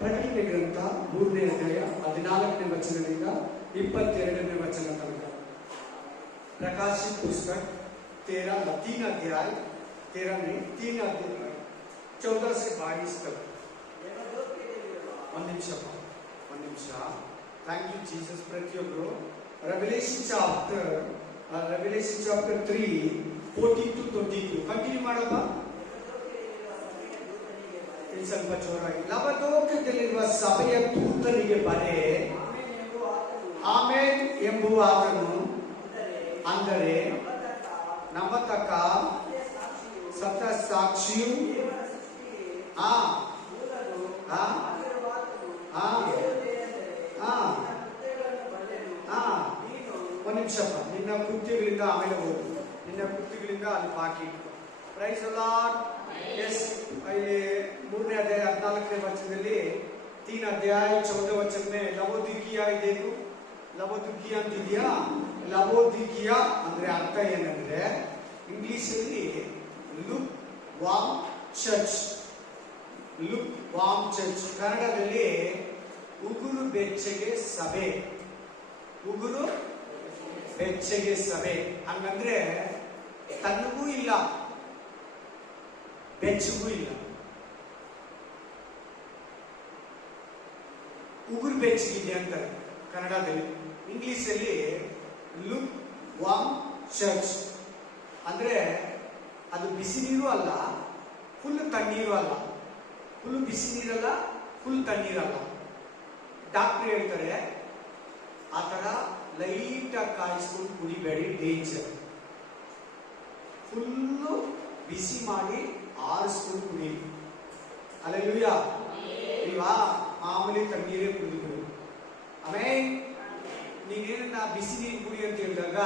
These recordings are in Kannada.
ಪ್ರಕಟಣೆ ಗ್ರಂಥ 3ನೇ ಅಧ್ಯಾಯ 14ನೇ ವಚನದಿಂದ 22ನೇ ವಚನ ತನಕ. प्रकाशित पुस्तक 3 अध्याय 14 से 22 तक. ಒಂದು ನಿಮಿಷ. Thank you Jesus. ಪ್ರತಿಯೊಬ್ಬರು ರೆವಲೇಷನ್ ಚಾಪ್ಟರ್ 3 14 to 22 ಕಂಟಿನ್ಯೂ ಮಾಡಪ್ಪ. ಇದು ಸ್ವಲ್ಪ ಜೋರಾಗಿ. ಲವದೋಕದಲ್ಲಿರುವ ಸಭೆಯ ದೂತನಿಗೆ ಬರೆ, ಆಮೆನ್ ಎಂಬುವ ಆತನು, ಅಂದರೆ ನಂಬತಕ್ಕ ಸತ್ಯ ಸಾಕ್ಷಿಯು ಒಂದು ನಿಮಿಷಪ್ಪ. ನಿನ್ನ ಕೃತ್ಯಗಳಿಂದ ಆಮೇಲೆ ಹೋಗು. ನಿನ್ನ ಕೃತ್ಯಗಳಿಂದ ಅಲ್ಲಿ ಬಾಕಿ. Price the lord. ಎಸ್, ಇಲ್ಲಿ 3ನೇ ಅಧ್ಯಾಯ 14ನೇ ವಚನದಲ್ಲಿ 3 अध्याय 14 वचन में ಲವೋದಿಕೀಯ ಇದೆಯೋ ಲವೋದಿಕೀಯ ಅಂತಿದೆಯಾ? ಲವೋದಿಕೀಯ ಅಂದ್ರೆ ಅರ್ಥ ಏನಂದ್ರೆ ಇಂಗ್ಲಿಷ್ ಅಲ್ಲಿ ಲುಕ್ ವಾಮ್ ಚರ್ಚ್. ಕನ್ನಡದಲ್ಲಿ ಉಗುರು ಬೆಚ್ಚಗೆ ಸಭೆ. ಉಗುರು ಬೆಚ್ಚಗೆ ಸಭೆ ಹಂಗಂದ್ರೆ ತನ್ನಗೂ ಇಲ್ಲ ಬೆಚ್ಚಗೂ ಇಲ್ಲ. ಉಗುರು ಬೆಚ್ಚಗಿದೆ ಅಂತಾರೆ ಕನ್ನಡದಲ್ಲಿ. ಇಂಗ್ಲಿಷ್ ಅಲ್ಲಿ ಲುಕ್ ವಾಮ್ ಚರ್ಚ್ ಅಂದ್ರೆ ಅದು ಬಿಸಿ ನೀರು ಅಲ್ಲ, ಫುಲ್ ತಣ್ಣೀರು ಅಲ್ಲ. ಫುಲ್ ಬಿಸಿ ನೀರಲ್ಲ, ಫುಲ್ ತಣ್ಣೀರಲ್ಲ. ಡಾಕ್ಟರ್ ಹೇಳ್ತಾರೆ ಆ ತರ ಲೈಟ್ ಆಗಿ ಕಾಯಿಸ್ಕೊಂಡು ಕುಡಿಬೇಡಿ, ಡೇಂಜರ್. ಫುಲ್ಲು ಬಿಸಿ ಮಾಡಿ ಆರಿಸ್ಕೊಂಡು ಕುಡಿ. ಅಲ್ಲೆಲ್ಲೂಯ. ಇಲ್ವಾ? ಮಾಮೂಲಿ ತಣ್ಣೀರೇ ಕುಡಿದು. ಆಮೇಲೆ ನೀನೇನ ಬಿಸಿ ನೀರು ಕುಡಿ ಅಂತ ಹೇಳಿದಾಗ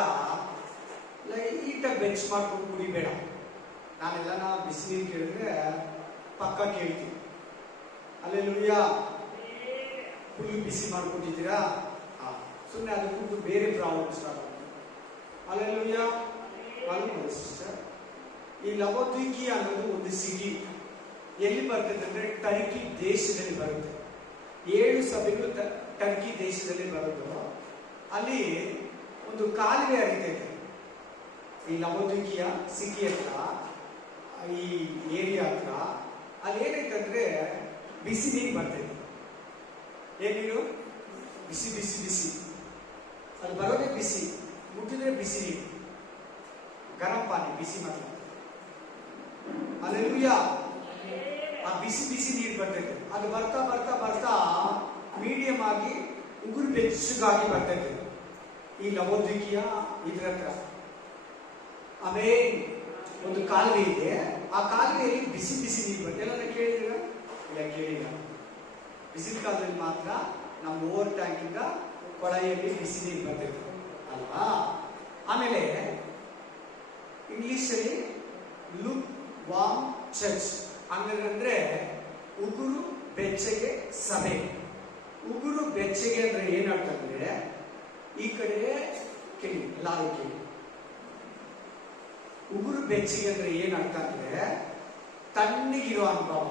ಲೈಟಾಗಿ ಬೆಂಚ್ ಮಾಡ್ಕೊಂಡು ಕುಡಿಬೇಡ. ನಾನೆಲ್ಲ ಬಿಸಿ ನೀರು ಕೇಳಿದ್ರೆ ಪಕ್ಕ ಕೇಳ್ತೀನಿ. ಅಲ್ಲೆಲ್ಲೂಯ. ಫುಲ್ ಬಿಸಿ ಮಾಡ್ಕೊಂಡಿದ್ದೀರಾ? ಸುಮ್ಮನೆ ಅದಕ್ಕೂ ಬೇರೆ ಪ್ರಾಬ್ಲಮ್ ಸ್ಟಾರ್ಟ್ ಆಗುತ್ತೆ. ಅಲ್ಲೆಲ್ಲೂಯ. ಸಿಸ್ಟರ್, ಈ ಲವೋದಿಕೀಯ ಅನ್ನೋದು ಒಂದು ಸಿಟಿ. ಎಲ್ಲಿ ಬರ್ತದೆ ಅಂದ್ರೆ ಟರ್ಕಿ ದೇಶದಲ್ಲಿ ಬರುತ್ತೆ. 7 ಸಭೆಗಳು ಟರ್ಕಿ ದೇಶದಲ್ಲಿ ಬರೋದು. ಅಲ್ಲಿ ಒಂದು ಕಾಲುವೆ ಹರಿತೈತೆ ಈ ಲವೋದಿಕೀಯ ಸಿಟಿ ಹತ್ರ, ಈ ಏರಿಯಾ ಹತ್ರ. ಅಲ್ಲಿ ಏನೈತಂದ್ರೆ ಬಿಸಿ ನೀರು ಬರ್ತೈತೆ. ಏನಿರು? ಬಿಸಿ ಬಿಸಿ ಬಿಸಿ. ಅಲ್ಲಿ ಬರೋದೇ ಬಿಸಿ, ಮುಟ್ಟಿದ್ರೆ ಬಿಸಿ ನೀರು, ಗರಂ ಪಾನಿ, ಬಿಸಿ ಮಾತ್ರ. ಅಲ್ಲೆಲ್ಲೂಯ. ಆ ಬಿಸಿ ಬಿಸಿ ನೀರು ಬರ್ತೈತೆ. ಅದು ಬರ್ತಾ ಬರ್ತಾ ಬರ್ತಾ ಮೀಡಿಯಂ ಆಗಿ ಉಗುರು ಬೆಚ್ಚಗಾಗಿ ಬರ್ತೈತೆ ಈ ಲವೋದಿಕೀಯ ಇದ್ರ ಹತ್ರ. ಆಮೇಲೆ ಒಂದು ಕಾಲುವೆ ಇದೆ. ಆ ಕಾಲುವೆಯಲ್ಲಿ ಬಿಸಿ ಬಿಸಿ ನೀರು ಬರ್ತದೆ. ಎಲ್ಲ ಕೇಳಿದಿರ? ಇಲ್ಲ, ಕೇಳಿಲ್ಲ. ಬಿಸಿಲು ಕಾಲದಲ್ಲಿ ಮಾತ್ರ ನಮ್ಮ ಓವರ್ ಟ್ಯಾಂಕ್ ಇಂದ ಕೊಳಾಯಿಯಲ್ಲಿ ಬಿಸಿ ನೀರು ಬರ್ತೈತೆ ಅಲ್ವಾ? ಆಮೇಲೆ ಇಂಗ್ಲಿಷ್ ಅಲ್ಲಿ ಲುಕ್ ವಾಮ್ ಚರ್ಚ್ ಹಂಗಂದ್ರೆ ಉಗುರು ಬೆಚ್ಚಗೆ ಸಭೆ. ಉಗುರು ಬೆಚ್ಚಗೆ ಅಂದ್ರೆ ಏನಾಗ್ತಂದ್ರೆ ಈ ಕಡೆ ಕೇಳಿ, ಎಲ್ಲಾರು ಕೇಳಿ. ಉಗುರು ಬೆಚ್ಚಗೆ ಅಂದ್ರೆ ಏನಾಗ್ತಾ ಅಂದ್ರೆ ತಣ್ಣಗಿರೋ ಅನುಭವ.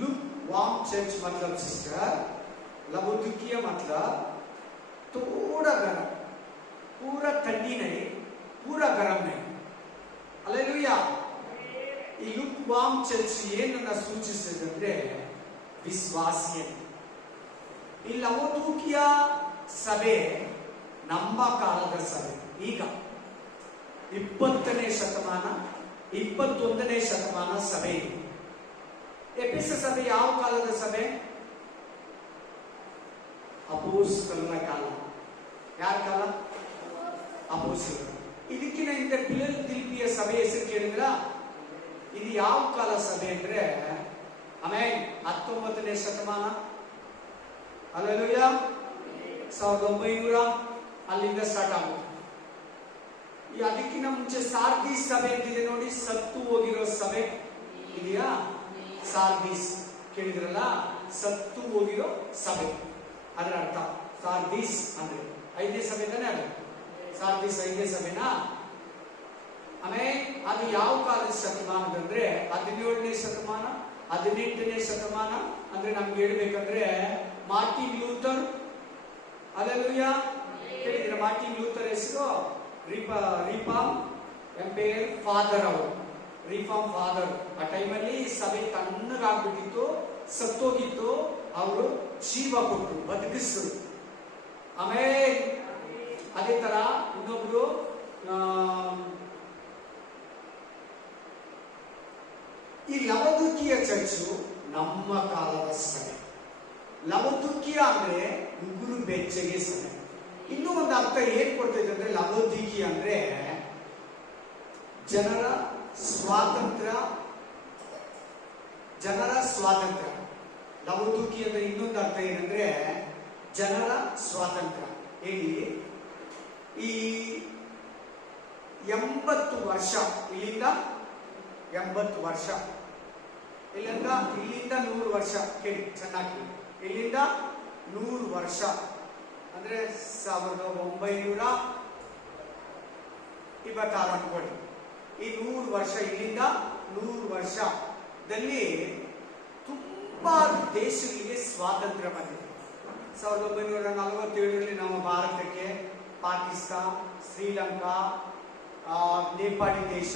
लुक वार्म चर्च मतलब सिस्टर, लवोदिकीय मतलब थोड़ा गर्म, पूरा ठंडी नहीं, पूरा गर्म नहीं. हालेलुया. ಈ ಲುಕ್ ವಾರ್ಮ್ ಚರ್ಚ್ ಏನನ್ನ ಸೂಚಿಸುತ್ತದೆ ಅಂದ್ರೆ ವಿಶ್ವಾಸಿಯ. ಈ ಲವೋದಿಕೀಯ ಸಭೆ ನಮ್ಮ ಕಾಲದ ಸಭೆ. ಈಗ 20ನೇ ಶತಮಾನ 21ನೇ ಶತಮಾನ ಸಭೆ. ಎಫೆಸ ಸಭೆ ಯಾವ ಕಾಲದ ಸಭೆ? ಅಪೊಸ್ತಲರ ಕಾಲ. ಯಾರ ಕಾಲ? ಅಪೊಸ್ತಲರು. ಇದಕ್ಕಿನ ಹಿಂದೆ ಫಿಲದೆಲ್ಫಿಯ ಸಭೆ ಹೆಸರು ಕೇಳಿದ್ರ? ಇದು ಯಾವ ಕಾಲ ಸಭೆ ಅಂದ್ರೆ ಆಮೇಲೆ 19ನೇ ಶತಮಾನ. ಅಲ್ಲೆಲ್ಲೂಯ. 1900 ಅಲ್ಲಿಂದ ಸ್ಟಾರ್ಟ್ ಆಗುತ್ತೆ. ಅದಕ್ಕಿಂತ ಮುಂಚೆ ಸಾರ್ದಿಸ್ ಸಭೆ ಅಂತಿದೆ ನೋಡಿ, ಸತ್ತು ಹೋಗಿರೋ ಸಭೆ ಇದೆಯಾ? ಸಾರ್ದಿಸ್ ಕೇಳಿದ್ರಲ್ಲ, ಸತ್ತು ಹೋಗಿರೋ ಸಭೆ. ಅದರ ಅರ್ಥ ಸಾರ್ದಿಸ್ ಅಂದ್ರೆ 5ನೇ ಸಭೆ ತಾನೆ ಅದು. ಸಾರ್ದಿಸ್ 5ನೇ ಸಭೆನಾ? ಆಮೇಲೆ ಅದು ಯಾವ ಕಾಲದ ಶತಮಾನದಂದ್ರೆ 17ನೇ ಶತಮಾನ 18ನೇ ಶತಮಾನ ಅಂದ್ರೆ ನಮ್ಗೆ ಹೇಳ್ಬೇಕಂದ್ರೆ ಮಾರ್ಟಿನ್ ಲೂಥರ್. ಅಲ್ಲೆಲ್ಲೂಯ್ಯ. ಕೇಳಿದ್ರೆ ಮಾರ್ಟಿನ್ ಲೂಥರ್ ಹೆಸರು ರಿಫಾರ್ಮ್ ಎಂಪೈರ್ ಫಾದರ್. ಅವರು ರಿಫಾರ್ಮ್ ಫಾದರ್. ಆ ಟೈಮಲ್ಲಿ ಸಭೆ ತಣ್ಣಗಾಗ್ಬಿಟ್ಟಿತ್ತು, ಸತ್ತೋಗಿತ್ತು. ಅವರು ಜೀವ ಕೊಟ್ಟು ಬದುಕಿಸಿದ್ರು. ಆಮೇಲೆ ಅದೇ ತರ ಇನ್ನೊಬ್ರು ಈ ಲವದುಕಿಯ ಚರ್ಚು ನಮ್ಮ ಕಾಲದ ಸಭೆ. ಲವದುಕಿಯ ಅಂದ್ರೆ ಉಗುರು ಬೆಚ್ಚಗೆ ಸಭೆ. ಇನ್ನೂ ಒಂದು ಅರ್ಥ ಏನ್ ಕೊಡ್ತೈತೆ ಅಂದ್ರೆ ಲವದುಕಿ ಅಂದ್ರೆ ಜನರ ಸ್ವಾತಂತ್ರ್ಯ. ಲವದುಕಿ ಅಂದ್ರೆ ಇನ್ನೊಂದು ಅರ್ಥ ಏನಂದ್ರೆ ಜನರ ಸ್ವಾತಂತ್ರ್ಯ. ಹೇಳಿ, ಈ 80 ವರ್ಷ ಇಲ್ಲಿಂದ 80 ವರ್ಷ, ಇಲ್ಲಿಂದ 100 ವರ್ಷ. ಕೇಳಿ ಚೆನ್ನಾಗಿ, ಇಲ್ಲಿಂದ 100 ವರ್ಷ ಅಂದ್ರೆ 1926 ಅನ್ಕೊಳ್ಳಿ. ಈ 100 ವರ್ಷ, ಇಲ್ಲಿಂದ 100 ವರ್ಷದಲ್ಲಿ ತುಂಬಾ ದೇಶಗಳಿಗೆ ಸ್ವಾತಂತ್ರ್ಯ ಬಂದಿದೆ. 1947ರಲ್ಲಿ ನಮ್ಮ ಭಾರತಕ್ಕೆ ಪಾಕಿಸ್ತಾನ್, ಶ್ರೀಲಂಕಾ, ನೇಪಾಳಿ ದೇಶ,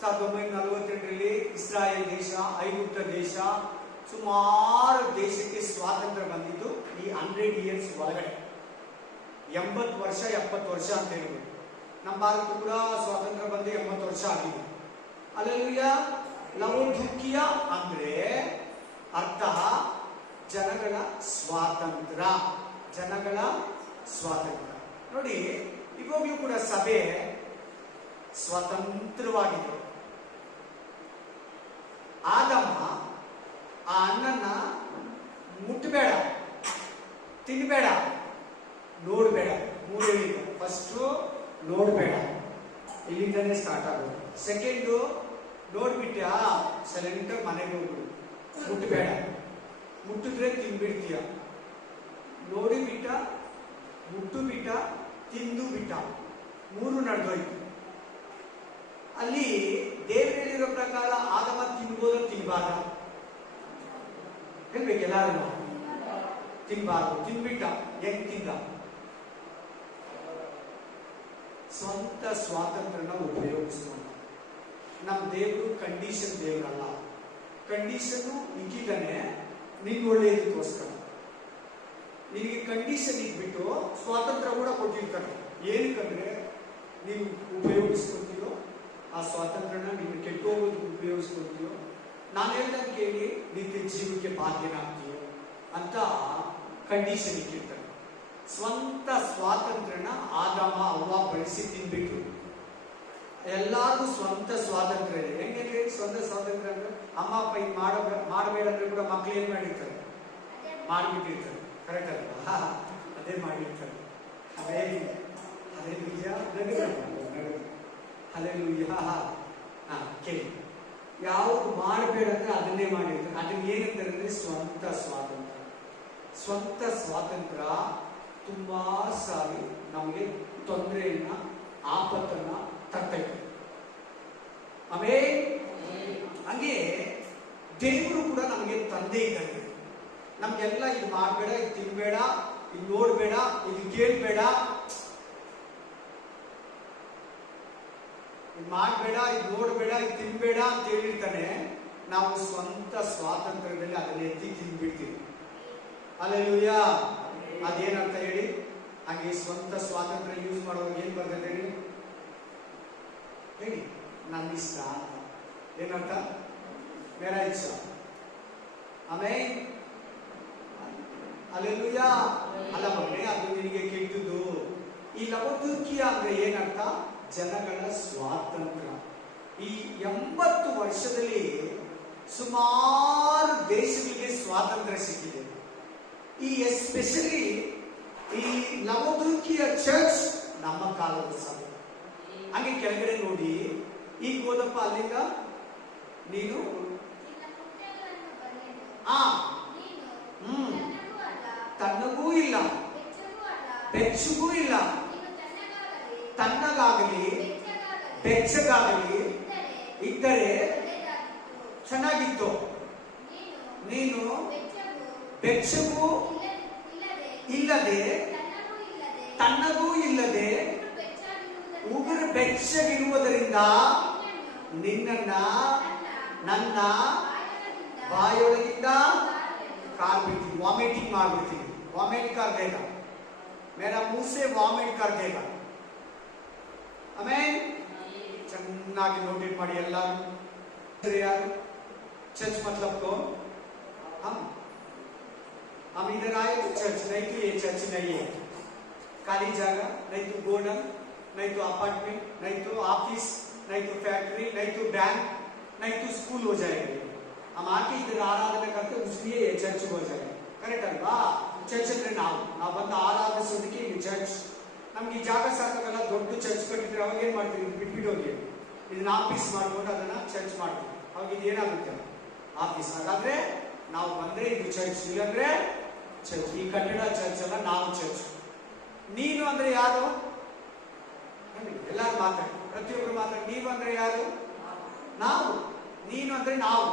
1942ರಲ್ಲಿ ಇಸ್ರಾಯೇಲ್ ದೇಶ, ಐಗುಪ್ತ ದೇಶ, ಸುಮಾರು ದೇಶಕ್ಕೆ ಸ್ವಾತಂತ್ರ್ಯ ಬಂದಿದ್ದು ಈ 100 years ಒಳಗಡೆ. 80 ವರ್ಷ 70 ವರ್ಷ ಅಂತ ಹೇಳ್ಬೋದು. ನಮ್ಮ ಭಾರತ ಕೂಡ ಸ್ವಾತಂತ್ರ್ಯ ಬಂದು 80 ವರ್ಷ ಆಗಿದೆ. ಅಲ್ಲೆಲ್ಲೂಯ್ಯ. ಲವದುಕಿಯ ಅಂದ್ರೆ ಅರ್ಥ ಜನಗಳ ಸ್ವಾತಂತ್ರ್ಯ. ನೋಡಿ, ಇವಾಗಲೂ ಕೂಡ ಸಭೆ ಸ್ವತಂತ್ರವಾಗಿದೆ. ಆದಮ್ಮ ಆ ಅಣ್ಣನ ಮುಟ್ಟಬೇಡ, ತಿನ್ಬೇಡ, ನೋಡ್ಬೇಡ. 3 ಹೇಳಿದ. ಫಸ್ಟ್ ನೋಡ್ಬೇಡ, ಇಲ್ಲಿಂದನೇ ಸ್ಟಾರ್ಟ್ ಆಗೋದು. ಸೆಕೆಂಡು ನೋಡ್ಬಿಟ್ಟ ಸೈಲೆಂಟ್ ಮನೆಗೆ ಹೋಗ್ಬಿಡು. ಮುಟ್ಟಬೇಡ, ಮುಟ್ಟಿದ್ರೆ ತಿನ್ಬಿಡ್ತೀಯ. ನೋಡಿ ಬಿಟ್ಟ, ಮುಟ್ಟು ಬಿಟ್ಟ, ತಿಂದು ಬಿಟ್ಟ, 3 ನಡೆದೋಯ್ತು. ಅಲ್ಲಿ ದೇವರು ಹೇಳಿರೋ ಪ್ರಕಾರ ಆದಮ ತಿನ್ಬೋದ ತಿನ್ಬಾರ ಹೇಳ್ಬೇಕೆಲ್ಲಾರು. ತಿನ್ಬಾರ್ದು. ತಿನ್ಬಿಟ್ಟ. ಹೆಂಗ್ ತಿಂದ? ಸ್ವಂತ ಸ್ವಾತಂತ್ರ್ಯನ ಉಪಯೋಗಿಸ್ಕೊಂಡ. ನಮ್ಮ ದೇವರು ಕಂಡೀಷನ್ ದೇವರಲ್ಲ. ಕಂಡೀಷನ್ ಇಕ್ಕಿದ್ದಾನೆ ನಿನ್ಗೆ ಒಳ್ಳೆಯದಕ್ಕೋಸ್ಕರ. ನಿನಗೆ ಕಂಡೀಷನ್ ಇಟ್ಬಿಟ್ಟು ಸ್ವಾತಂತ್ರ್ಯ ಕೂಡ ಕೊಟ್ಟಿರ್ತಾನೆ. ಏನಕ್ಕಂದ್ರೆ ನೀವು ಉಪಯೋಗಿಸ್ಕೊತೀಯೋ ಆ ಸ್ವಾತಂತ್ರ್ಯನ ನೀನು ಕೆಟ್ಟು ಹೋಗೋದಕ್ಕೆ ಉಪಯೋಗಿಸ್ಕೊತೀಯೋ, ನಾನು ಹೇಳ್ದಂಗೆ ಕೇಳಿ ನಿತ್ಯ ಜೀವಕ್ಕೆ ಬಾಧ್ಯನಾಗ್ತೀಯೋ ಅಂತ ಕಂಡೀಷನ್ ಇಟ್ಟಿರ್ತಾನೆ. ಸ್ವಂತ ಸ್ವಾತಂತ್ರ್ಯನ ಆದಮ ಅವ್ವ ಬಳಸಿ ತಿನ್ಬಿಟ್ಟು. ಎಲ್ಲಾರ್ಗೂ ಸ್ವಂತ ಸ್ವಾತಂತ್ರ್ಯ ಇದೆ. ಹೆಂಗೆ ಸ್ವಂತ ಸ್ವಾತಂತ್ರ್ಯ ಅಂದ್ರೆ ಅಮ್ಮ ಅಪ್ಪ ಈಗ ಮಾಡಬೇಡ ಅಂದ್ರೆ ಕೂಡ ಮಕ್ಳು ಏನ್ ಮಾಡಿರ್ತಾರೆ? ಮಾಡ್ಬಿಟ್ಟಿರ್ತಾರೆ. ಕರೆಕ್ಟ್ ಅಲ್ವಾ? ಅದೇ ಮಾಡಿರ್ತಾರೆ. ಅದೇ ನಿಜ. ಕೇಳಿ, ಯಾವುದು ಮಾಡಬೇಡ ಅಂದ್ರೆ ಅದನ್ನೇ ಮಾಡಿರ್ತಾರೆ. ಅದನ್ನ ಏನಂತಾರೆ ಅಂದ್ರೆ ಸ್ವಂತ ಸ್ವಾತಂತ್ರ್ಯ. ಸ್ವಂತ ಸ್ವಾತಂತ್ರ್ಯ ತುಂಬಾ ಸಾರಿ ನಮಗೆ ತೊಂದರೆಯನ್ನ, ಆಪತ್ತನ್ನ ತರ್ತೈತೆ. ಆಮೇಲೆ ಹಂಗೆ ದೇವರು ಕೂಡ ನಮಗೆ ತಂದೆ ಇದ್ದಂಗೆ. ನಮ್ಗೆಲ್ಲ ಇದು ಮಾಡಬೇಡ, ಇದು ತಿನ್ಬೇಡ, ಇದು ನೋಡ್ಬೇಡ, ಇದು ಕೇಳ್ಬೇಡ, ಇದು ಮಾಡಬೇಡ, ಇದು ನೋಡ್ಬೇಡ, ಇದು ತಿನ್ಬೇಡ ಅಂತ ಹೇಳಿರ್ತಾನೆ. ನಾವು ಸ್ವಂತ ಸ್ವಾತಂತ್ರ್ಯದಲ್ಲಿ ಅದನ್ನ ಎತ್ತಿ ತಿಂದ್ಬಿಡ್ತೀವಿ. ಹಲ್ಲೆಲೂಯ. ಅದೇನಂತ ಹೇಳಿ, ಹಾಗೆ ಸ್ವಂತ ಸ್ವಾತಂತ್ರ್ಯ ಯೂಸ್ ಮಾಡೋದು ಏನ್ ಬರ್ತದೆ ಹೇಳಿ? ಹೇಳಿ, ನನ್ನ ಇಷ್ಟ ಅಂತ. ಏನಂತ? ಮೇರಾ ಇಚ್ಛಾ. ಆಮೇಲೆ ಹಲ್ಲೆಲೂಯ. ಅಲ್ಲ ಮಗನೇ, ಅದು ನಿನಗೆ ಕೆಟ್ಟದ್ದು. ಈ ಲವದುಕಿಯ ಅಂದ್ರೆ ಏನರ್ಥ? ಜನಗಳ ಸ್ವಾತಂತ್ರ್ಯ. ಈ 80 ವರ್ಷದಲ್ಲಿ ಸುಮಾರು ದೇಶಗಳಿಗೆ ಸ್ವಾತಂತ್ರ್ಯ ಸಿಕ್ಕಿದೆ. ಈ ಎಸ್ಪೆಷಲಿ ಈ ಲವದುಕಿಯ ಚರ್ಚ್ ನಮ್ಮ ಕಾಲದ ಸಭೆ. ಹಾಗೆ ಕೆಳಗಡೆ ನೋಡಿ, ಈಗ ಹೋದಪ್ಪ ಅಲ್ಲಿಂದ ನೀನು ತಣ್ಣಗೂ ಇಲ್ಲ, ಬೆಚ್ಚಗೂ ಇಲ್ಲ, ತಣ್ಣಗಾಗಲಿ ಬೆಚ್ಚಗಾಗಲಿ ಇದ್ದರೆ ಚೆನ್ನಾಗಿತ್ತು. ಬೆಚ್ಚಗೂ ಇಲ್ಲದೆ ತಣ್ಣಗೂ ಇಲ್ಲದೆ ಉಗುರು ಬೆಚ್ಚಗಿರುವುದರಿಂದ ನಿನ್ನನ್ನ ನನ್ನ ಬಾಯೊಳಗಿಂದ ಕಾಡ್ಬಿಡ್ತೀನಿ, ವಾಮಿಟಿಂಗ್ ಮಾಡ್ಬಿಡ್ತೀನಿ. ವಾಮಿಟ್ कर देगा, मेरा मुंह से वामिट कर देगा. ಆಮೇನ್. ಚೆನ್ನಾಗಿ ನೋಟೇಟ್ ಮಾಡಿ ಎಲ್ಲರೂ. यार चर्च मतलब तो हम इधर आए तो चर्च, नहीं तो ये चर्च नहीं है. खाली जगह, नहीं तो गोडाउन, नहीं तो अपार्टमेंट, नहीं तो ऑफिस, नहीं तो फैक्ट्री, नहीं तो बैंक, नहीं तो स्कूल हो जाएगा. हम आके इधर आराधना करते उसलिए ये चर्च हो जाएगा. Correct Alva? ಚರ್ಚ್ ಅಂದ್ರೆ ನಾವು ಬಂದು ಆರಾಧಿಸೋದಕ್ಕೆ ಇದು ಚರ್ಚ್. ನಮ್ಗೆ ಈ ಜಾಗ ಸಾಕಾಗಲ್ಲ, ದೊಡ್ಡ ಚರ್ಚ್ ಕಟ್ಟಿದ್ರೆ ಅವಾಗ ಏನ್ ಮಾಡ್ತೀವಿ, ಬಿಟ್ಬಿಟ್ಟು ಹೋಗಿ ಇದನ್ನ ಆಫೀಸ್ ಮಾಡ್ಕೊಂಡು ಅದನ್ನ ಚರ್ಚ್ ಮಾಡ್ತೀವಿ. ಅವಾಗ ಇದು ಏನಾಗುತ್ತೆ, ಆಫೀಸ್. ಹಾಗಾದ್ರೆ ನಾವು ಬಂದ್ರೆ ಇದು ಚರ್ಚ್, ಇಲ್ಲಂದ್ರೆ ಚರ್ಚ್. ಈ ಕಟ್ಟಡ ಚರ್ಚ್ ಅಲ್ಲ, ನಾವು ಚರ್ಚ್. ನೀನು ಅಂದ್ರೆ ಯಾರು? ಎಲ್ಲಾರು ಮಾತಾಡಿ, ಪ್ರತಿಯೊಬ್ಬರು ಮಾತಾಡಿ. ನೀನು ಅಂದ್ರೆ ಯಾರು? ನಾವು. ನೀನು ಅಂದ್ರೆ ನಾವು.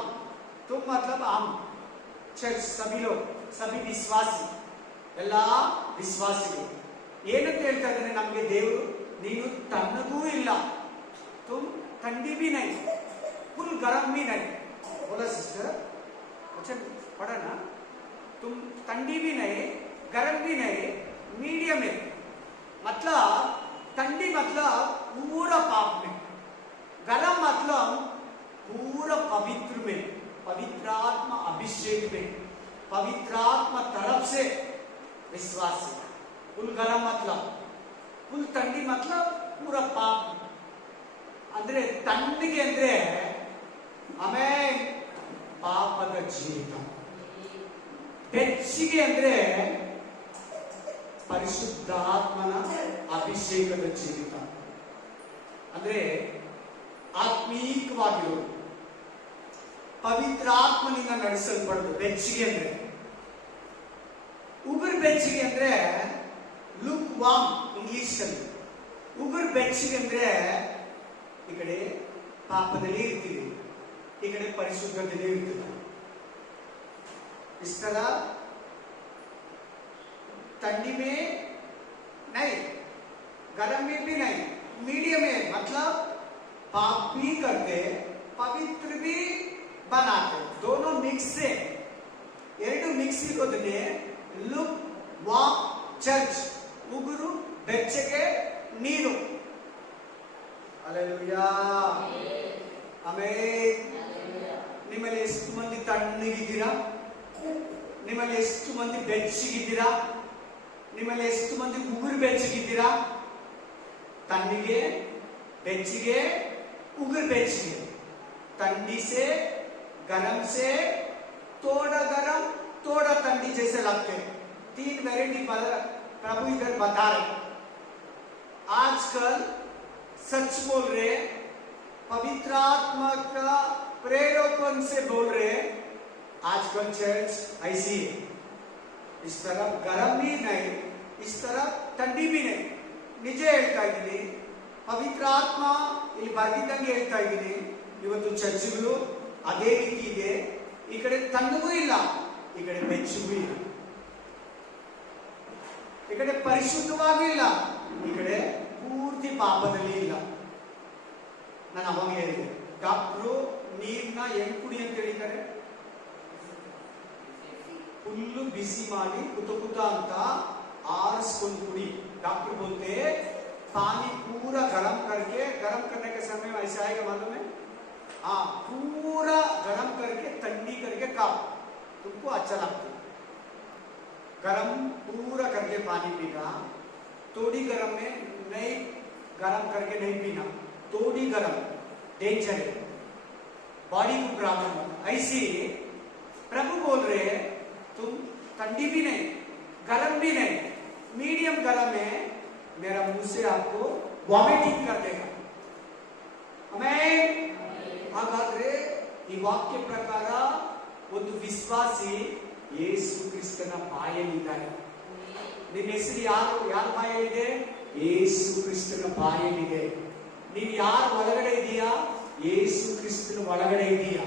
तुम मतलब हम. ಚರ್ಚ್ ಸಭಿ ಲೋಗ್, ಸಭಿ ವಿಶ್ವಾಸಿ, ಎಲ್ಲ ವಿಶ್ವಾಸಿಗಳು. ಏನಂತ ಹೇಳ್ತಾ ಇದ್ದಾನೆ ನಮ್ಗೆ ದೇವರು? ನೀನು ತಣ್ಣಗೂ ಇಲ್ಲ, ತುಮ್ ठंडी भी नहीं, फुल गरम भी नहीं. बोला सिस्टर, अच्छा पढ़ा ना. तुम ठंडी भी नहीं, गरम भी नहीं, मीडियम है. मतलब ठंडी मतलब पूरा पाप में, गरम मतलब पूरा पवित्र में, पवित्रात्मा अभिषेक में, पवित्रात्मा तरफ से विश्वास है. फुल गरम मतलब, फुल ठंडी मतलब पूरा पाप. ಅಂದ್ರೆ ತಣ್ಣಗೆ ಅಂದ್ರೆ ಆಮೇಲೆ ಪಾಪದ ಜೀವಿತ. ಬೆಚ್ಚಗೆ ಅಂದ್ರೆ ಪರಿಶುದ್ಧಾತ್ಮನ ಅಭಿಷೇಕದ ಜೀವಿತ. ಅಂದ್ರೆ ಆತ್ಮೀಕವಾಗಿರೋದು, ಪವಿತ್ರಾತ್ಮನಿಂದ ನಡೆಸಲ್ಪಡೋದು ಬೆಚ್ಚಗೆ ಅಂದ್ರೆ. ಉಗುರು ಬೆಚ್ಚಗೆ ಅಂದ್ರೆ ಲುಕ್ ವಾಮ್ ಇಂಗ್ಲಿಷ್ ಅಲ್ಲಿ. ಉಗುರು ಬೆಚ್ಚಗೆ ಅಂದ್ರೆ ಈ ಕಡೆ ಪಾಪದಲ್ಲಿ ಇರ್ತೀವಿ, ಈ ಕಡೆ ಪರಿಶುದ್ಧದಲ್ಲಿ ಇರ್ತೀವಿ. इस तरह ठंडी में नहीं, गर्म में भी नहीं, मीडियम में. मतलब पाप भी करते, पवित्र भी बनाते, दोनों मिक्स से. ಎರಡು ಮಿಕ್ಸ್ ಇರೋದನ್ನೇ ಲುಕ್ ವಾಮ್ ಚರ್ಚ್. ಉಗುರು ಬೆಚ್ಚಗೆ ನೀರು. Alleluia, amen. ನಿಮ್ಮಲ್ಲಿ ಎಷ್ಟು ಮಂದಿ ತಣ್ಣಗಿದ್ದೀರಾ? ನಿಮ್ಮಲ್ಲಿ ಎಷ್ಟು ಮಂದಿ ಬೆಚ್ಚಗಿದ್ದೀರಾ? ನಿಮ್ಮಲ್ಲಿ ಎಷ್ಟು ಮಂದಿ ಉಗುರು ಬೆಚ್ಚಗಿದ್ದೀರಾ? ತಣ್ಣಗೆ, ಬೆಚ್ಚಗೆ, ಉಗುರು ಬೆಚ್ಚಗೆ. ठंडी से, गरम से, थोड़ा गरम, थोड़ा ठंडी जैसे लगते हैं. 3 वैरायटी प्रभु इधर बता रहे. आजकल सच बोल रहे, पवित्र आत्मा का प्रेरणा से बोल रहे. आजकल चर्च ऐसी है, इस तरफ गरम भी नहीं, इस तरफ ठंडी भी नहीं. ನಿಜ ಹೇಳ್ತಾ ಇದ್ದೀನಿ, ಪವಿತ್ರ ಆತ್ಮ ಇಲ್ಲಿ ಬರ್ದಿದ್ದಂಗೆ ಹೇಳ್ತಾ ಇದ್ದೀನಿ. ಇವತ್ತು ಚರ್ಚ್ಗಳು ಅದೇ ರೀತಿ ಇದೆ. ಈ ಕಡೆ ತಣ್ಣಗೂ ಇಲ್ಲ, ಈ ಕಡೆ ಬೆಚ್ಚಗೂ ಇಲ್ಲ. ಈ ಕಡೆ ಪರಿಶುದ್ಧವಾಗೂ ಇಲ್ಲ, ಈ ಕಡೆ ಪೂರ್ತಿ ಪಾಪದಲ್ಲಿ ಇಲ್ಲ. ನಾನು ಅವಾಗ ಹೇಳಿದೆ, ಡಾಕ್ಟ್ರು ನೀರ್ನ ಹೆಂಗ್ ಕುಡಿ ಅಂತ ಹೇಳಿದ್ದಾರೆ? ಫುಲ್ಲು ಬಿಸಿ ಮಾಡಿ ಕುತ ಅಂತ आरसಕೊಂಡು कुड़ी. डॉक्टर बोलते हैं पानी पूरा गर्म करने के समय ऐसा आएगा मालूम है? हाँ, पूरा गर्म करके ठंडी करके खाओ, तुमको अच्छा लगता है. गर्म पूरा करके पानी पीना, थोड़ी गर्म में नहीं, गर्म करके नहीं पीना. थोड़ी गर्म डेंजर है, बॉडी को प्रॉब्लम होगा. ऐसी प्रभु बोल रहे हैं, तुम ठंडी भी नहीं, गरम भी नहीं, मीडियम गरम है. मेरा मुंह से आपको वॉमिटिंग कर देगा. ಆಮೆನ್. ಹಾಗಾದ್ರೆ ಈ ವಾಕ್ಯ ಪ್ರಕಾರ ಒಂದು ವಿಶ್ವಾಸಿ ಯೇಸು ಕ್ರಿಸ್ತನ ಬಾಯಲ್ಲಿದ್ದಾನೆ. ನಿಮ್ಮ ಹೆಸರು ಯಾರ ಬಾಯಲ್ಲಿದೆ? ಯೇಸು ಕ್ರಿಸ್ತನ ಬಾಯಲ್ಲಿದೆ. ನೀವು ಯಾರ ಒಳಗಡೆ ಇದೆಯಾ? ಯೇಸು ಕ್ರಿಸ್ತನ ಒಳಗಡೆ ಇದೆಯಾ?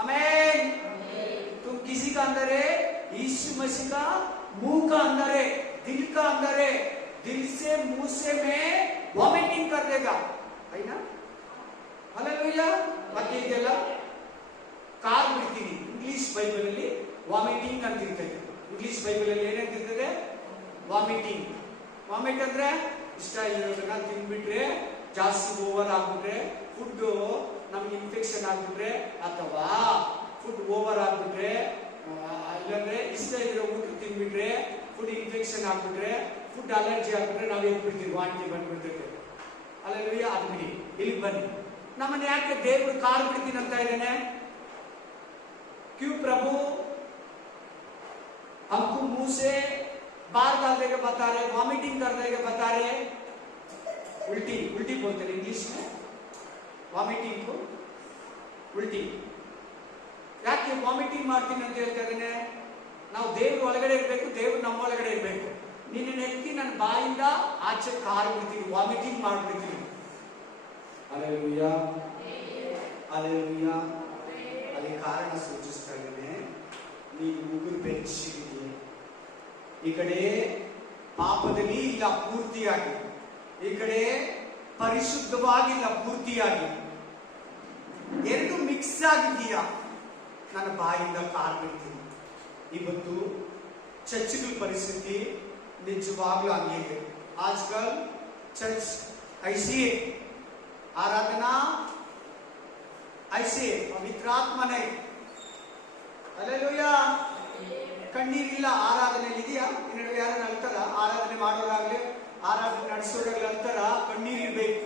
ಆಮೆನ್. किसी का अंदर है, यीशु मसीह का मुंह का अंदर है, दिल का अंदर है, दिल से मुंह से में वॉमिटिंग कर देगा है ना. हालेलೂಯಾ. ಮತ್ತೆ ಇದೆಲ್ಲ ಕಾರ್ ಬಿಡ್ತೀನಿ. ಇಂಗ್ಲಿಷ್ ಬೈಬಲ್ ಅಲ್ಲಿ ವಾಮಿಟಿಂಗ್ ಅಂತ ಇರ್ತದೆ. ಇಂಗ್ಲಿಷ್ ಬೈಬಲ್ ಅಲ್ಲಿ ಏನಂತಿರ್ತದೆ? ವಾಮಿಟಿಂಗ್. ವಾಮಿಟ್ ಅಂದ್ರೆ ಇಷ್ಟ ಇರೋದನ್ನ ತಿನ್ಬಿಟ್ರೆ, ಜಾಸ್ತಿ ಓವರ್ ಆಗ್ಬಿಟ್ರೆ, ಫುಡ್ ನಮ್ಗೆ ಇನ್ಫೆಕ್ಷನ್ ಆಗ್ಬಿಟ್ರೆ, ಅಥವಾ ಫುಡ್ ಓವರ್ ಆಗ್ಬಿಟ್ರೆ, ಇಲ್ಲಾಂದ್ರೆ ಇಷ್ಟ ಇರೋ ಊಟ ತಿನ್ಬಿಟ್ರೆ ಫುಡ್ ಇನ್ಫೆಕ್ಷನ್ ಆಗ್ಬಿಟ್ರೆ, ಫುಡ್ ಅಲರ್ಜಿ ಆಗ್ಬಿಟ್ರೆ ನಾವು ಎದ್ಬಿಡ್ತೀವಿ, ವಾಂತಿ ಬಂದ್ಬಿಡ್ತೈತೆ. ಹಾಲೆಲೂಯಾ. ಅದು ಬಿಡಿ, ಇಲ್ಲಿ ಬನ್ನಿ. ನಮ್ಮನ್ನ ಯಾಕೆ ದೇವರು ಕಾರ್ ಬಿಡ್ತೀನಿ ಅಂತ ಇದ್ದೇನೆ? क्यों प्रभु हमको मुंह से बाहर डालने के बता रहे, वॉमिटिंग करने के बता रहे, उल्टी उल्टी बोलते हैं इंग्लिश में ವಾಮಿಟಿಂಗ್ ಉಲ್ಟಿ. ಯಾಕೆ ವಾಮಿಟಿಂಗ್ ಮಾಡ್ತೀನಿ ಅಂತ ಹೇಳ್ತಾ ಇದ್ದೇನೆ? ನಾವು ದೇವ್ರ ಒಳಗಡೆ ಇರಬೇಕು, ದೇವ್ರು ನಮ್ಮ ಒಳಗಡೆ ಇರಬೇಕು. ನಿನ್ನ ಎತ್ತಿ ನನ್ನ ಬಾಯಿಂದ ಆಚೆ ಕಾರ್ ಬಿಡ್ತೀನಿ, ವಾಮಿಟಿಂಗ್ ಮಾಡ್ಬಿಡ್ತೀನಿ. Alleluia, alleluia. ಅಲ್ಲಿ ಕಾರಣ ಸೂಚಿಸ್ತಾ ಇದ್ದೇನೆ, ನೀನು ಉಗುರು ಬೆಚ್ಚಿದೆಯೇ. ಈ ಕಡೆ ಪಾಪದಲ್ಲಿ ಇಲ್ಲ ಪೂರ್ತಿಯಾಗಿ, ಈ ಕಡೆ ಪರಿಶುದ್ಧವಾಗಿಲ್ಲ ಪೂರ್ತಿಯಾಗಿ, ಎರಡು ಮಿಕ್ಸ್ ಆಗಿದೆಯಾ. ನನ್ನ ಬಾಯಿಂದ ಕಾರ್ ಬಿಡ್ತೀನಿ. ಇವತ್ತು ಚರ್ಚ್ಗಳ ಪರಿಸ್ಥಿತಿ ನಿಜವಾಗ್ಲೂ ಹಂಗಿದೆ. ಆಜ್ಕಲ್ ಚರ್ಚ್ ಐಸಿ ಆರಾಧನಾ ಐಸಿ ಪವಿತ್ರಾತ್ಮನೇ. ಅಲ್ಲೆಲೂಯಾ. ಕಣ್ಣೀರಿಲ್ಲ ಆರಾಧನೆಯಲ್ಲಿ ಇದೆಯಾ? ಇನ್ನೊಂದು ಯಾರನ್ನ ಅಳ್ತಾರ? ಆರಾಧನೆ ಮಾಡೋರಾಗ್ಲಿ, ಆರಾಧನೆ ನಡೆಸೋರಾಗ್ಲಿ ಅಳ್ತಾರ? ಕಣ್ಣೀರು ಇರ್ಬೇಕು.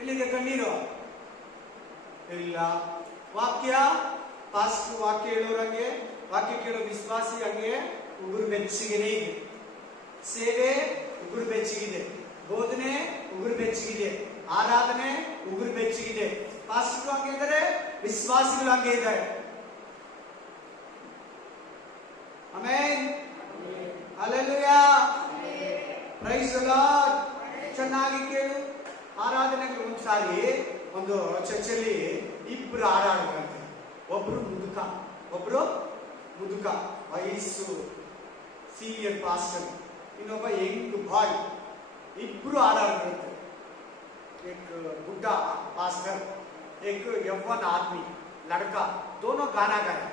ಎಲ್ಲಿದೆ ಕಣ್ಣೀರು? ಇಲ್ಲ. ವಾಕ್ಯ ಪಾಸ್ಟ್ ವಾಕ್ಯ ಹೇಳೋರಂಗೆ, ವಾಕ್ಯ ಕೇಳೋ ವಿಶ್ವಾಸಿ ಹಂಗೆ ಉಗುರು ಬೆಚ್ಚಗಿನೇ ಇದೆ. ಸೇವೆ ಉಗುರು ಬೆಚ್ಚಗಿದೆ, ಬೋಧನೆ ಉಗುರು ಬೆಚ್ಚಗಿದೆ, ಆರಾಧನೆ ಉಗುರು ಬೆಚ್ಚಗಿದೆ. ಪಾಸ್ಟರ್ಗಳು ಹಂಗೆ ಇದ್ದಾರೆ, ವಿಶ್ವಾಸಿಗಳು ಹಂಗೆ ಇದ್ದಾರೆ. Amen, hallelujah, praise the Lord. ಚೆನ್ನಾಗಿ ಕೇಳು. ಆರಾಧನೆಗೆ ಒಂದ್ಸಾರಿ ಒಂದು ಚರ್ಚಲ್ಲಿ ಇಬ್ರು ಹಾಡಾಡ್ಬೇಕಂತೆ. ಒಬ್ರು ಮುದುಕ ವಯಸ್ಸು ಸೀನಿಯರ್ ಪಾಸ್ಟರ್, ಇನ್ನೊಬ್ಬ ಯಂಗ್ ಬಾಯ್. ಇಬ್ರು ಹಾಡಾಡ್ಬೇಕಂತೆ. एक बुढ़ा पास्टर, एक यौवन आदमी लड़का, दोनों गाना गाए.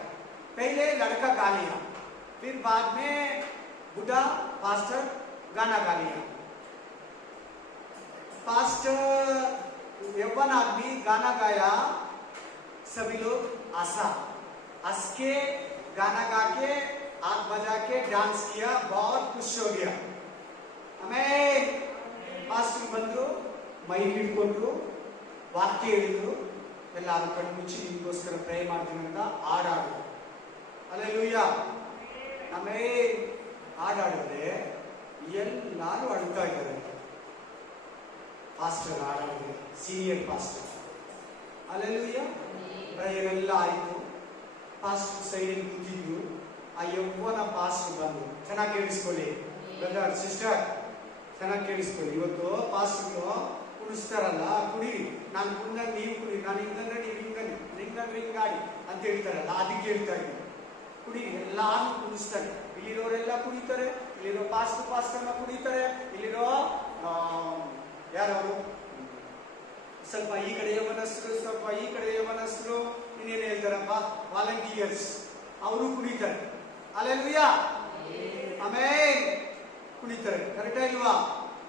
पहले लड़का गा लिया, फिर बाद में बुढ़ा पास्टर गाना गा लिया. पास्टर यौवन आदमी गाना गाया, सभी लोग हंस के गाना गा के हाथ बजा के डांस किया, बहुत खुश हो गया. हमें पास्टर बंधु ಮೈಕ್ ಹಿಡ್ಕೊಂಡ್ರು, ವಾಕ್ಯ ಹೇಳಿದ್ರು, ಎಲ್ಲಾರು ಕಣ್ಣು ಮುಚ್ಚಿ ನಿಮಗೋಸ್ಕರ ಪ್ರೇ ಮಾಡ್ತೀನಿ ಅಂತ ಹಾಡಾಡಿದ್ರು. ಹಲ್ಲೆಲೂಯಾ. ಆಮೇಲೆ ಹಾಡಾಡಿದ್ರೆ ಎಲ್ಲಾರು ಅಳ್ತಾ ಇದ್ದಾರೆ. ಪಾಸ್ಟರ್ ಹಾಡಾಡಿದ್ರೆ, ಸೀನಿಯರ್ ಪಾಸ್ಟರ್. ಹಲ್ಲೆಲೂಯಾ. ಪ್ರೇಯರ್ ಎಲ್ಲ ಆಯಿತು. ಪಾಸ್ಟರ್ ಸೈಡಲ್ಲಿ ಕೂತಿದ್ರು. ಆ ಯೌವನ ಪಾಸ್ಟರ್ ಬಂದು, ಚೆನ್ನಾಗಿ ಕೇಳಿಸ್ಕೊಳ್ಳಿ ಬ್ರದರ್ ಸಿಸ್ಟರ್, ಚೆನ್ನಾಗಿ ಕೇಳಿಸ್ಕೊಳ್ಳಿ. ಇವತ್ತು ಪಾಸ್ಟರ್ಗಳು ಕುಡಿಸ್ತಾರಲ್ಲ, ಕುಡೀರಿ, ನಾನು ಕುಂದಾಗ ನೀವು ಕುಡಿ, ನಾನು ಹಿಂಗಂದ್ರೆ ನೀವು ಹಿಂಗನ್ನಿ, ಹಿಂಗಂದ್ರೆ ಹಿಂಗಾಡಿ ಅಂತ ಹೇಳ್ತಾರಲ್ಲ, ಅದಕ್ಕೆ ಹೇಳ್ತಾ ಇದ್ದೀನಿ. ಕುಡೀರಿ, ಎಲ್ಲಾರು ಕುಡಿಸ್ತಾರೆ. ಇಲ್ಲಿರೋರೆಲ್ಲ ಕುಡಿತಾರೆ, ಇಲ್ಲಿರೋ ಪಾಸ್ಟರ್ನ ಕುಡಿತಾರೆ, ಇಲ್ಲಿರೋ ಯಾರವರು ಸ್ವಲ್ಪ ಈ ಕಡೆ ಯವನಸ್ಥರು, ಸ್ವಲ್ಪ ಈ ಕಡೆ ಯವನಸ್ಥರು, ಇನ್ನೇನು ಹೇಳ್ತಾರಪ್ಪ, ವಾಲಂಟಿಯರ್ಸ್, ಅವರು ಕುಡಿತಾರೆ. ಹಲ್ಲೆಲೂಯಾ, ಆಮೇಲೆ ಕುಡಿತಾರೆ. ಕರೆಕ್ಟಾ ಇಲ್ವಾ?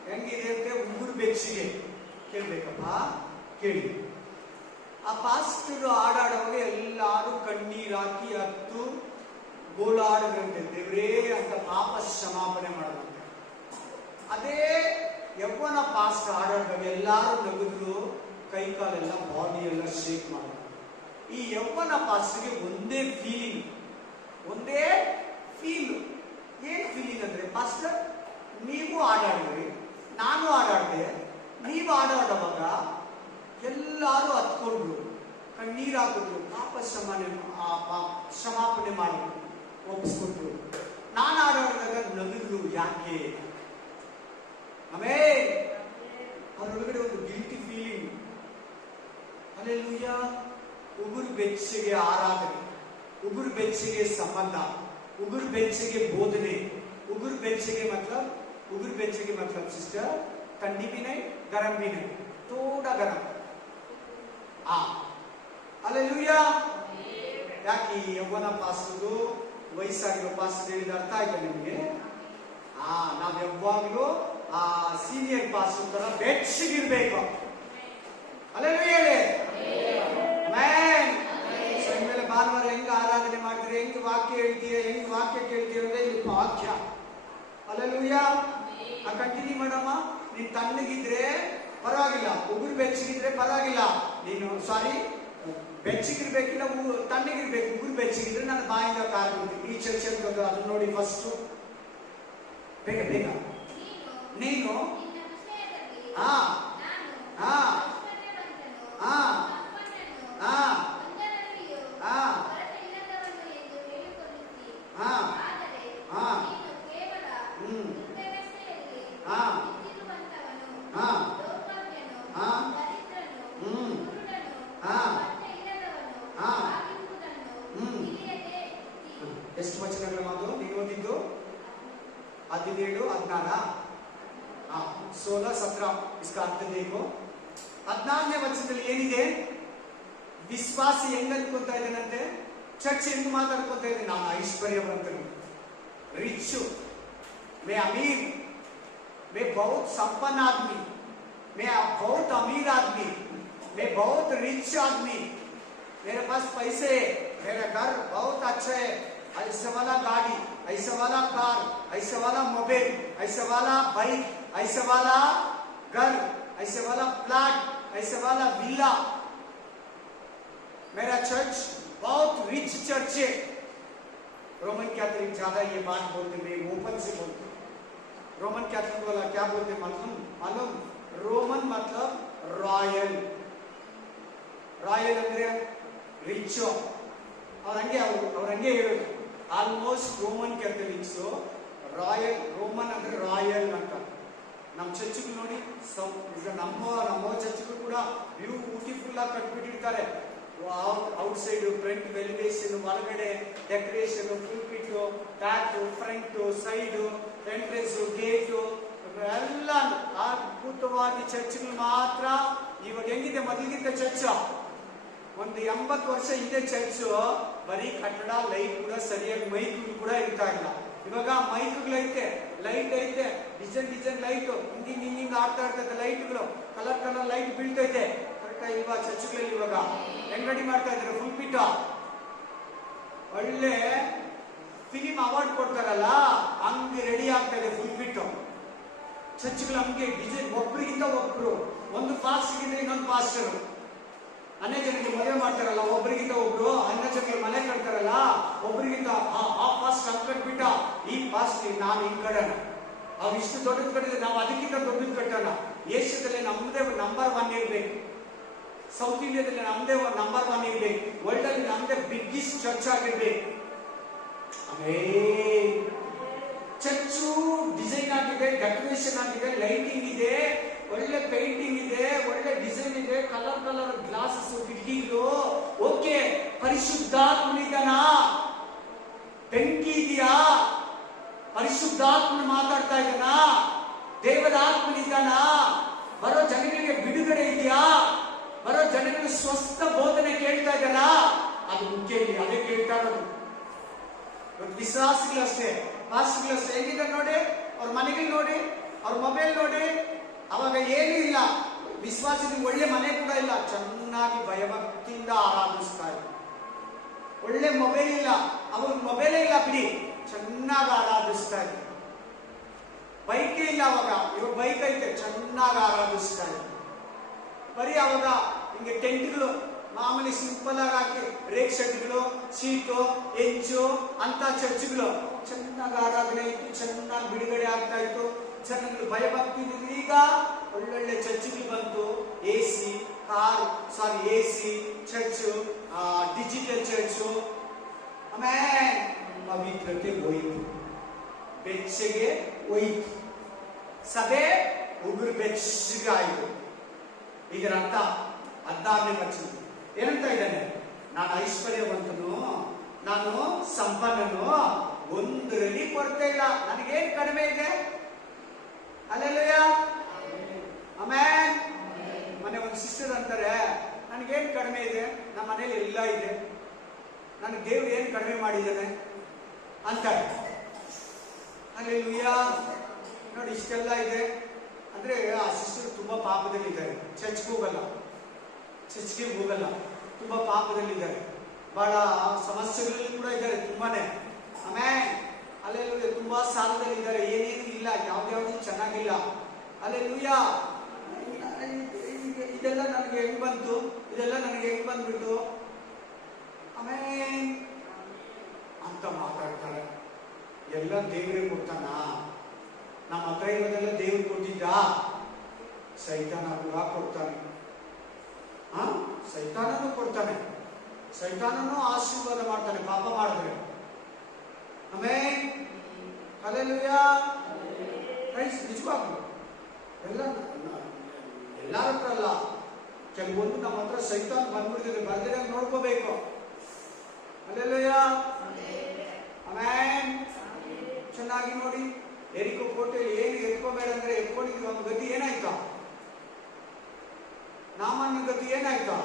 ಹೆಂಗಿದೆ ಅಂತ ಉಗುರು ಬೆಚ್ಚಿಗೆ ಕೇಳ್ಬೇಕಪ್ಪ, ಕೇಳಿ. ಆ ಪಾಸ್ಟರ್ ಹಾಡಾಡುವಾಗ ಎಲ್ಲಾರು ಕಣ್ಣೀರಾಕಿ ಹತ್ತು ಗೋಳಾಡಿದ್ರಂತೆ, ದೇವರೇ ಅಂತ ಪಾಪ ಕ್ಷಮಾಪಣೆ ಮಾಡೋದಂತೆ. ಅದೇ ಯೌವನ ಪಾಸ್ಟರ್ ಹಾಡಾಡುವಾಗ ಎಲ್ಲಾರು ನಗುದ್ರು, ಕೈ ಕಾಲೆಲ್ಲ ಬಾಡಿ ಎಲ್ಲ ಶೇಕ್ ಮಾಡಿದ್ರು. ಈ ಯೌವನ ಪಾಸ್ಟರ್ಗೆ ಒಂದೇ ಫೀಲಿಂಗ್, ಒಂದೇ ಫೀಲ್. ಏನ್ ಫೀಲಿಂಗ್ ಅಂದ್ರೆ, ಪಾಸ್ಟರ್ ನೀವು ಹಾಡಾಡಿದ್ರಿ, ನಾನು ಹಾಡಾಡಿದೆ, ನೀವು ಹಾಡಾಡುವಾಗ ಎಲ್ಲಾರು ಹತ್ಕೊಂಡ್ರು, ಕಣ್ಣೀರು ಹಾಕಿದ್ರು, ಪಾಪ ಕ್ಷಮಾಪಣೆ ಮಾಡಿ ಒಪ್ಪಿಸ್ಕೊಟ್ರು. ನಾನು ಹಾಡಾಡಿದಾಗ ನಗಿದ್ರು. ಯಾಕೆ? ಆಮೇಲೆ ಅದರೊಳಗಡೆ ಒಂದು ಗಿಲ್ಟಿ ಫೀಲಿಂಗ್. ಹಲ್ಲೆಲೂಯಾ. ಉಗುರು ಬೆಚ್ಚಗೆ ಆರಾಧನೆ. ಉಗುರು ಬೆಚ್ಚಗೆ ಸಂಬಂಧ, ಉಗುರು ಬೆಚ್ಚಗೆ ಬೋಧನೆ, ಉಗುರು ಬೆಚ್ಚಗೆ मतलब सिस्टर ठंडी भी नहीं गर्म भी नहीं, थोड़ा गर्म. हालेलुया. ಯಾಕೆ ಯೌವನ ಪಾಸ್ಟರ್ದು ವಯಸ್ಸಾಗಿರೋ ಪಾಸ್ಟರ್ ಹೇಳಿದ ಅರ್ಥ ಆಯ್ತಾ ನಿಮಗೆ? ನಾವು ಯಾವಾಗಲೂ ಆ ಸೀನಿಯರ್ ಪಾಸ್ಟರ್ ತರ ಬೆಚ್ಚಗಿರ್ಬೇಕು. ಹಾಲೆಲೂಯಾ ಹೇಳಿ. ಆಮೆನ್. ಮೇಲೆ ಭಾನುವಾರ ಹೆಂಗ್ ಆರಾಧನೆ ಮಾಡ್ತೀರಿ, ಹೆಂಗ್ ವಾಕ್ಯ ಹೇಳ್ತೀಯ, ಹೆಂಗ್ ವಾಕ್ಯ ಕೇಳ್ತೀರ ಅಂದ್ರೆ ಇಲ್ಲಿ ವಾಕ್ಯ. ಹಾಲೆಲೂಯಾ. ಕಂಟಿನ್ಯೂ ಮಾಡಮ್ಮ. ನೀನ್ ತಣ್ಣಗಿದ್ರೆ ಪರವಾಗಿಲ್ಲ, ಉಗುರು ಬೆಚ್ಚಗಿದ್ರೆ ಪರವಾಗಿಲ್ಲ. ನೀನು ಬೆಚ್ಚಗಿರ್ಬೇಕಿಲ್ಲ, ತಣ್ಣಗಿರ್ಬೇಕು. ಉಗುರು ಬೆಚ್ಚಗಿದ್ರೆ ನನ್ನ ಬಾಯಿಂದ ಕಾರಣಿ ಈ ಚರ್ಚೆ ಅದನ್ನ ನೋಡಿ ಫಸ್ಟ್ ಬೇಗ ಬೇಗ. ನೀನು ಎಷ್ಟು ವಚನಗಳ ಮಾತು ನೀನು ಓದಿದ್ದು? 17, 16, 16, 17. इसका अर्थ देखो. 14ನೇ ವಚನದಲ್ಲಿ ಏನಿದೆ? ವಿಶ್ವಾಸಿ ಹೆಂಗ್ ಅನ್ಕೊಂತ ಇದ್ದಾನಂತೆ? ಚರ್ಚ್ ಹೆಂಗ್ ಮಾತಾಡ್ಕೊಂತ ಇದ್ದಾನೆ? ನಾನು ಐಶ್ವರ್ಯವಂತನು, रिच, मैं अमीर, मैं बहुत संपन्न आदमी, मैं बहुत अमीर आदमी, मैं बहुत रिच आदमी, मेरे पास पैसे है, मेरा घर बहुत अच्छा है, ऐसा वाला गाड़ी, ऐसा वाला कार, ऐसा वाला मोबाइल, ऐसा वाला बाइक, ऐसा वाला घर, ऐसा वाला प्लाट, ऐसा वाला विला. मेरा चर्च बहुत रिच चर्च है. रोमन कैथोलिक ज्यादा ये बात बोलते, मैं ओपन से बोलते. रोमन कैथोलिक वाला क्या बोलते मालूम? रोमन मतलब रॉयल. रॉयल ಅಂದ್ರೆ ರಿಚ್. ಅವ್ರಂಗೆ ಹೇಳೋದು. Almost Roman Catholics royal, Roman ಅಂದ್ರೆ ರಾಯಲ್ ಅಂತ. ನಮ್ಮ ಚರ್ಚ್ಗಳು ನೋಡಿ, ಈಗ ನಮ್ಮ ಚರ್ಚ್ಗಳು ಕೂಡ ಬ್ಯೂಟಿಫುಲ್ ಆಗಿ ಕಟ್ಬಿಟ್ಟಿರ್ತಾರೆ. ಔಟ್ ಸೈಡ್ ಫ್ರಂಟ್ ವೆಲಿವೇಶನ್, ಒಳಗಡೆ decoration, pulpit, back, front, side, entrance, gate ಎಲ್ಲ ಅದ್ಭುತವಾಗಿ ಚರ್ಚ್ಗಳು ಮಾತ್ರ. ಇವಾಗ ಹೆಂಗಿದೆ ಮೊದಲಿಗಿಂತ ಚರ್ಚ್? ಒಂದು 80 ವರ್ಷ ಹಿಂದೆ ಚರ್ಚ್ ಬರೀ ಕಟ್ಟಡ, ಲೈಟ್ ಕೂಡ ಸರಿಯಾಗಿ, ಮೈಕ್ಗಳು ಕೂಡ ಇರ್ತಾ ಇಲ್ಲ. ಇವಾಗ ಮೈಕ್ಗಳೈತೆ, ಲೈಟ್ ಐತೆ, ಡಿಸೈನ್ ಲೈಟ್, ಹಿಂಗಿಂಗ್ ಆಡ್ತಾ ಇರ್ತೈತೆ ಲೈಟ್ಗಳು, ಕಲರ್ ಲೈಟ್ ಬೀಳ್ತೈತೆ. ಕರೆಕ್ಟಾ ಇಲ್ವಾ? ಚರ್ಚ್ಗಳಲ್ಲಿ ಇವಾಗ ಹೆಂಗ್ ರೆಡಿ ಮಾಡ್ತಾ ಇದ್ದಾರೆ? ಫುಲ್ಪಿಟ್ ಒಳ್ಳೆ ಫಿಲಿಂ ಅವಾರ್ಡ್ ಕೊಡ್ತಾರಲ್ಲ ಹಂಗೆ ರೆಡಿ ಆಗ್ತಾ ಇದೆ ಫುಲ್ಪಿಟ್. ಚರ್ಚ್ಗಳು ಹಂಗೆ ಡಿಸೈನ್, ಒಬ್ರಿಗಿಂತ ಒಬ್ರು, ಒಂದು ಪಾಸ್ಟರ್ ಗಿಂತ ಇನ್ನೊಂದು ಪಾಸ್ಟರ್. ಅನೇಕ ಜನಕ್ಕೆ ಮದುವೆ ಮಾಡ್ತಾರಲ್ಲ, ಒಬ್ಬರಿಗಿಂತ ಒಬ್ರು. ಅನೇಕ ಜನಕ್ಕೆ ಮನೆ ಕಟ್ತಾರಲ್ಲ, ಒಬ್ಬರಿಗಿಂತ ಆ ಪಾಸ್ಟ್ ಹಂಗ್ ಕಟ್ಬಿಟ್ಟ, ಈ ಪಾಸ್ಟ್ ನಾನು ಹಿಂಗ್ ಕಟ್ಟಣ, ಅವ್ ಇಷ್ಟು ದೊಡ್ಡದು ಕಟ್ಟಿದ್ರೆ ನಾವು ಅದಕ್ಕಿಂತ ದೊಡ್ಡದು ಕಟ್ಟೋಣ. ಏಷ್ಯಾದಲ್ಲಿ ನಮ್ಮದೇ ನಂಬರ್ 1 ಇರ್ಬೇಕು, ಸೌತ್ ಇಂಡಿಯಾದಲ್ಲಿ ನಮ್ಮದೇ ನಂಬರ್ 1 ಇರ್ಬೇಕು, ವರ್ಲ್ಡ್ ಅಲ್ಲಿ ನಮ್ಮದೇ ಬಿಗ್ಗೆಸ್ಟ್ ಚರ್ಚ್ ಆಗಿರ್ಬೇಕು. ಚರ್ಚು ಡಿಸೈನ್ ಆಗಿದೆ, ಡೆಕೋರೇಷನ್ ಆಗಿದೆ, ಲೈಟಿಂಗ್ ಇದೆ, ಒಳ್ಳೆ ಪೇಂಟಿಂಗ್ ಇದೆ, ಒಳ್ಳೆ ಡಿಸೈನ್ ಇದೆ, ಕಲರ್ ಗ್ಲಾಸಸ್, ಕಿಟಕಿಗಳು. ಓಕೆ, ಪರಿಶುದ್ಧಾತ್ಮನಿದ್ದಾನ? ಬೆಂಕಿ ಇದೆಯಾ? ಪರಿಶುದ್ಧಾತ್ಮನ ಮಾತಾಡ್ತಾ ಇದ್ದಾನ? ದೇವರಾತ್ಮನಿದ್ದಾನ? ಬರೋ ಜನಗಳಿಗೆ ಬಿಡುಗಡೆ ಇದೆಯಾ? ಬರೋ ಜನಗಳಿಗೆ ಸ್ವಸ್ಥ ಬೋಧನೆ ಕೇಳ್ತಾ ಇದ್ದಾನ? ಅದು ಮುಖ್ಯ ಇಲ್ಲ, ಅದೇ ಕೇಳ್ತಾ ಇರೋದು. ವಿಶ್ವಾಸಿಗಳಷ್ಟೇ, ಪಾಸ್ಟರ್ಗಳಷ್ಟೇ ಹೇಗಿದ್ದಾರೆ ನೋಡಿ, ಅವ್ರ ಮನೆಗಳು ನೋಡಿ, ಅವ್ರ ಮೊಬೈಲ್ ನೋಡಿ. ಅವಾಗ ಏನೂ ಇಲ್ಲ, ವಿಶ್ವಾಸಕ್ಕೆ ಒಳ್ಳೆ ಮನೆ ಕೂಡ ಇಲ್ಲ, ಚೆನ್ನಾಗಿ ಭಯಭಕ್ತಿಯಿಂದ ಆರಾಧಿಸ್ತಾ ಇದ್ರು. ಒಳ್ಳೆ ಮೊಬೈಲ್ ಇಲ್ಲ, ಅವಾಗ ಮೊಬೈಲೇ ಇಲ್ಲ ಬಿಡಿ, ಚೆನ್ನಾಗಿ ಆರಾಧಿಸ್ತಾ ಇದ್ರು. ಬೈಕೇ ಇಲ್ಲ ಅವಾಗ, ಇವಾಗ ಬೈಕ್ ಐತೆ, ಚೆನ್ನಾಗಿ ಆರಾಧಿಸ್ತಾ ಇದ್ರು. ಬರೀ ಅವಾಗ ಹಿಂಗೆ ಟೆಂಟ್ಗಳು ಮಾಮೂಲಿ ಸಿಂಪಲ್ ಆಗಿ ಹಾಕಿ, ರೇಕ್ ಶೆಡ್ಗಳು, ಸೀಟು, ಹೆಂಚು ಅಂತ ಚರ್ಚ್ಗಳು, ಚೆನ್ನಾಗಿ ಆರಾಧನೆ ಇತ್ತು, ಚೆನ್ನಾಗಿ ಬಿಡುಗಡೆ ಆಗ್ತಾ ಇತ್ತು, ಜನಗಳು ಭಯಭಕ್ತಿ. ಈಗ ಒಳ್ಳೊಳ್ಳೆ ಚರ್ಚ್ಗಳು ಬಂತು, ಎಸಿ ಚರ್ಚ್, ಡಿಜಿಟಲ್ ಚರ್ಚು. ಆಮೇಲೆ ಪವಿತ್ರತೆ ಹೋಯಿತು, ಬೆಚ್ಚಗೆ ಹೋಯಿತು, ಸಭೆ ಉಗುರು ಬೆಚ್ಚಗೆ ಆಯಿತು. ಇದರ ಅರ್ಥ 16ನೇ ವಚನ ಏನಂತ ಇದ್ದಾನೆ? ನಾನು ಐಶ್ವರ್ಯವಂತನು, ನಾನು ಸಂಪನ್ನನು, ಒಂದರಲ್ಲಿ ಕೊರತೆ ಇಲ್ಲ. ನನಗೇನ್ ಕಡಿಮೆ ಇದೆ? ಅಲ್ಲೆಲ್ಲಯ್ಯ ಆಮೇಲೆ ಮನೆ ಒಂದು ಸಿಸ್ಟರ್ ಅಂತಾರೆ, ನನಗೇನು ಕಡಿಮೆ ಇದೆ? ನಮ್ಮ ಮನೇಲಿ ಎಲ್ಲ ಇದೆ, ನನಗೆ ದೇವ್ರು ಏನು ಕಡಿಮೆ ಮಾಡಿದ್ದಾನೆ ಅಂತಾರೆ. ಅಲ್ಲೆಲ್ಲಯ್ಯ ನೋಡಿ, ಇಷ್ಟೆಲ್ಲ ಇದೆ ಅಂದ್ರೆ ಆ ಸಿಸ್ಟರ್ ತುಂಬಾ ಪಾಪದಲ್ಲಿದ್ದಾರೆ. ಚರ್ಚ್ಗೆ ಹೋಗಲ್ಲ, ತುಂಬಾ ಪಾಪದಲ್ಲಿದ್ದಾರೆ, ಬಹಳ ಸಮಸ್ಯೆಗಳಲ್ಲಿ ಕೂಡ ಇದ್ದಾರೆ ತುಂಬಾನೇ. ಆಮೇಲೆ ಅಲ್ಲೆಲ್ಲೂಯ್ಯ ತುಂಬಾ ಸಾಲದಲ್ಲಿದ್ದಾರೆ, ಏನೇನು ಇಲ್ಲ, ಯಾವ್ದ್ಯಾವ್ದು ಚೆನ್ನಾಗಿಲ್ಲ. ಅಲ್ಲೆಲ್ಲೂಯ್ಯ ಇದೆಲ್ಲ ನನಗೆ ಹೆಂಗ್ ಬಂತು, ಇದೆಲ್ಲ ನನಗೆ ಹೆಂಗ್ ಬಂದ್ಬಿಟ್ಟು ಆಮೇಲೆ ಅಂತ ಮಾತಾಡ್ತಾರೆ. ಎಲ್ಲ ದೇವರೇ ಕೊಡ್ತಾನ? ನಮ್ಮ ಹತ್ರ ಇರೋದೆಲ್ಲ ದೇವ್ರು ಕೊಟ್ಟಿದ್ದ? ಸೈತಾನ ಕೂಡ ಕೊಡ್ತಾನೆ. ಸೈತಾನನು ಕೊಡ್ತಾನೆ, ಸೈತಾನನು ಆಶೀರ್ವಾದ ಮಾಡ್ತಾನೆ ಪಾಪ ಮಾಡಿದ್ರೆ. ಆಮೇಲೆ ಹಲ್ಲೆಲೂಯ. ನಿಜವಾಗ್ಲು ಎಲ್ಲರ ಹತ್ರ ಅಲ್ಲ, ಕೆಲವೊಂದು ನಮ್ಮ ಹತ್ರ ಸೈತಾನ ಬಂದ್ಬಿಡ್ತಿದೆ, ಬರ್ದಿರ ನೋಡ್ಕೋಬೇಕು. ಹಲ್ಲೆಲೂಯ. ಆಮೇಲೆ ಚೆನ್ನಾಗಿ ನೋಡಿ, ಎರಿಕೋ ಕೋಟೆಯಲ್ಲಿ ಏನು ಎತ್ಕೋಬೇಡ ಅಂದ್ರೆ ಎತ್ಕೊಂಡಿದ್ವಿ, ಅವನ ಗತಿ ಏನಾಯ್ತಾ? ನಾಮನ ಗತಿ ಏನಾಯ್ತಾ?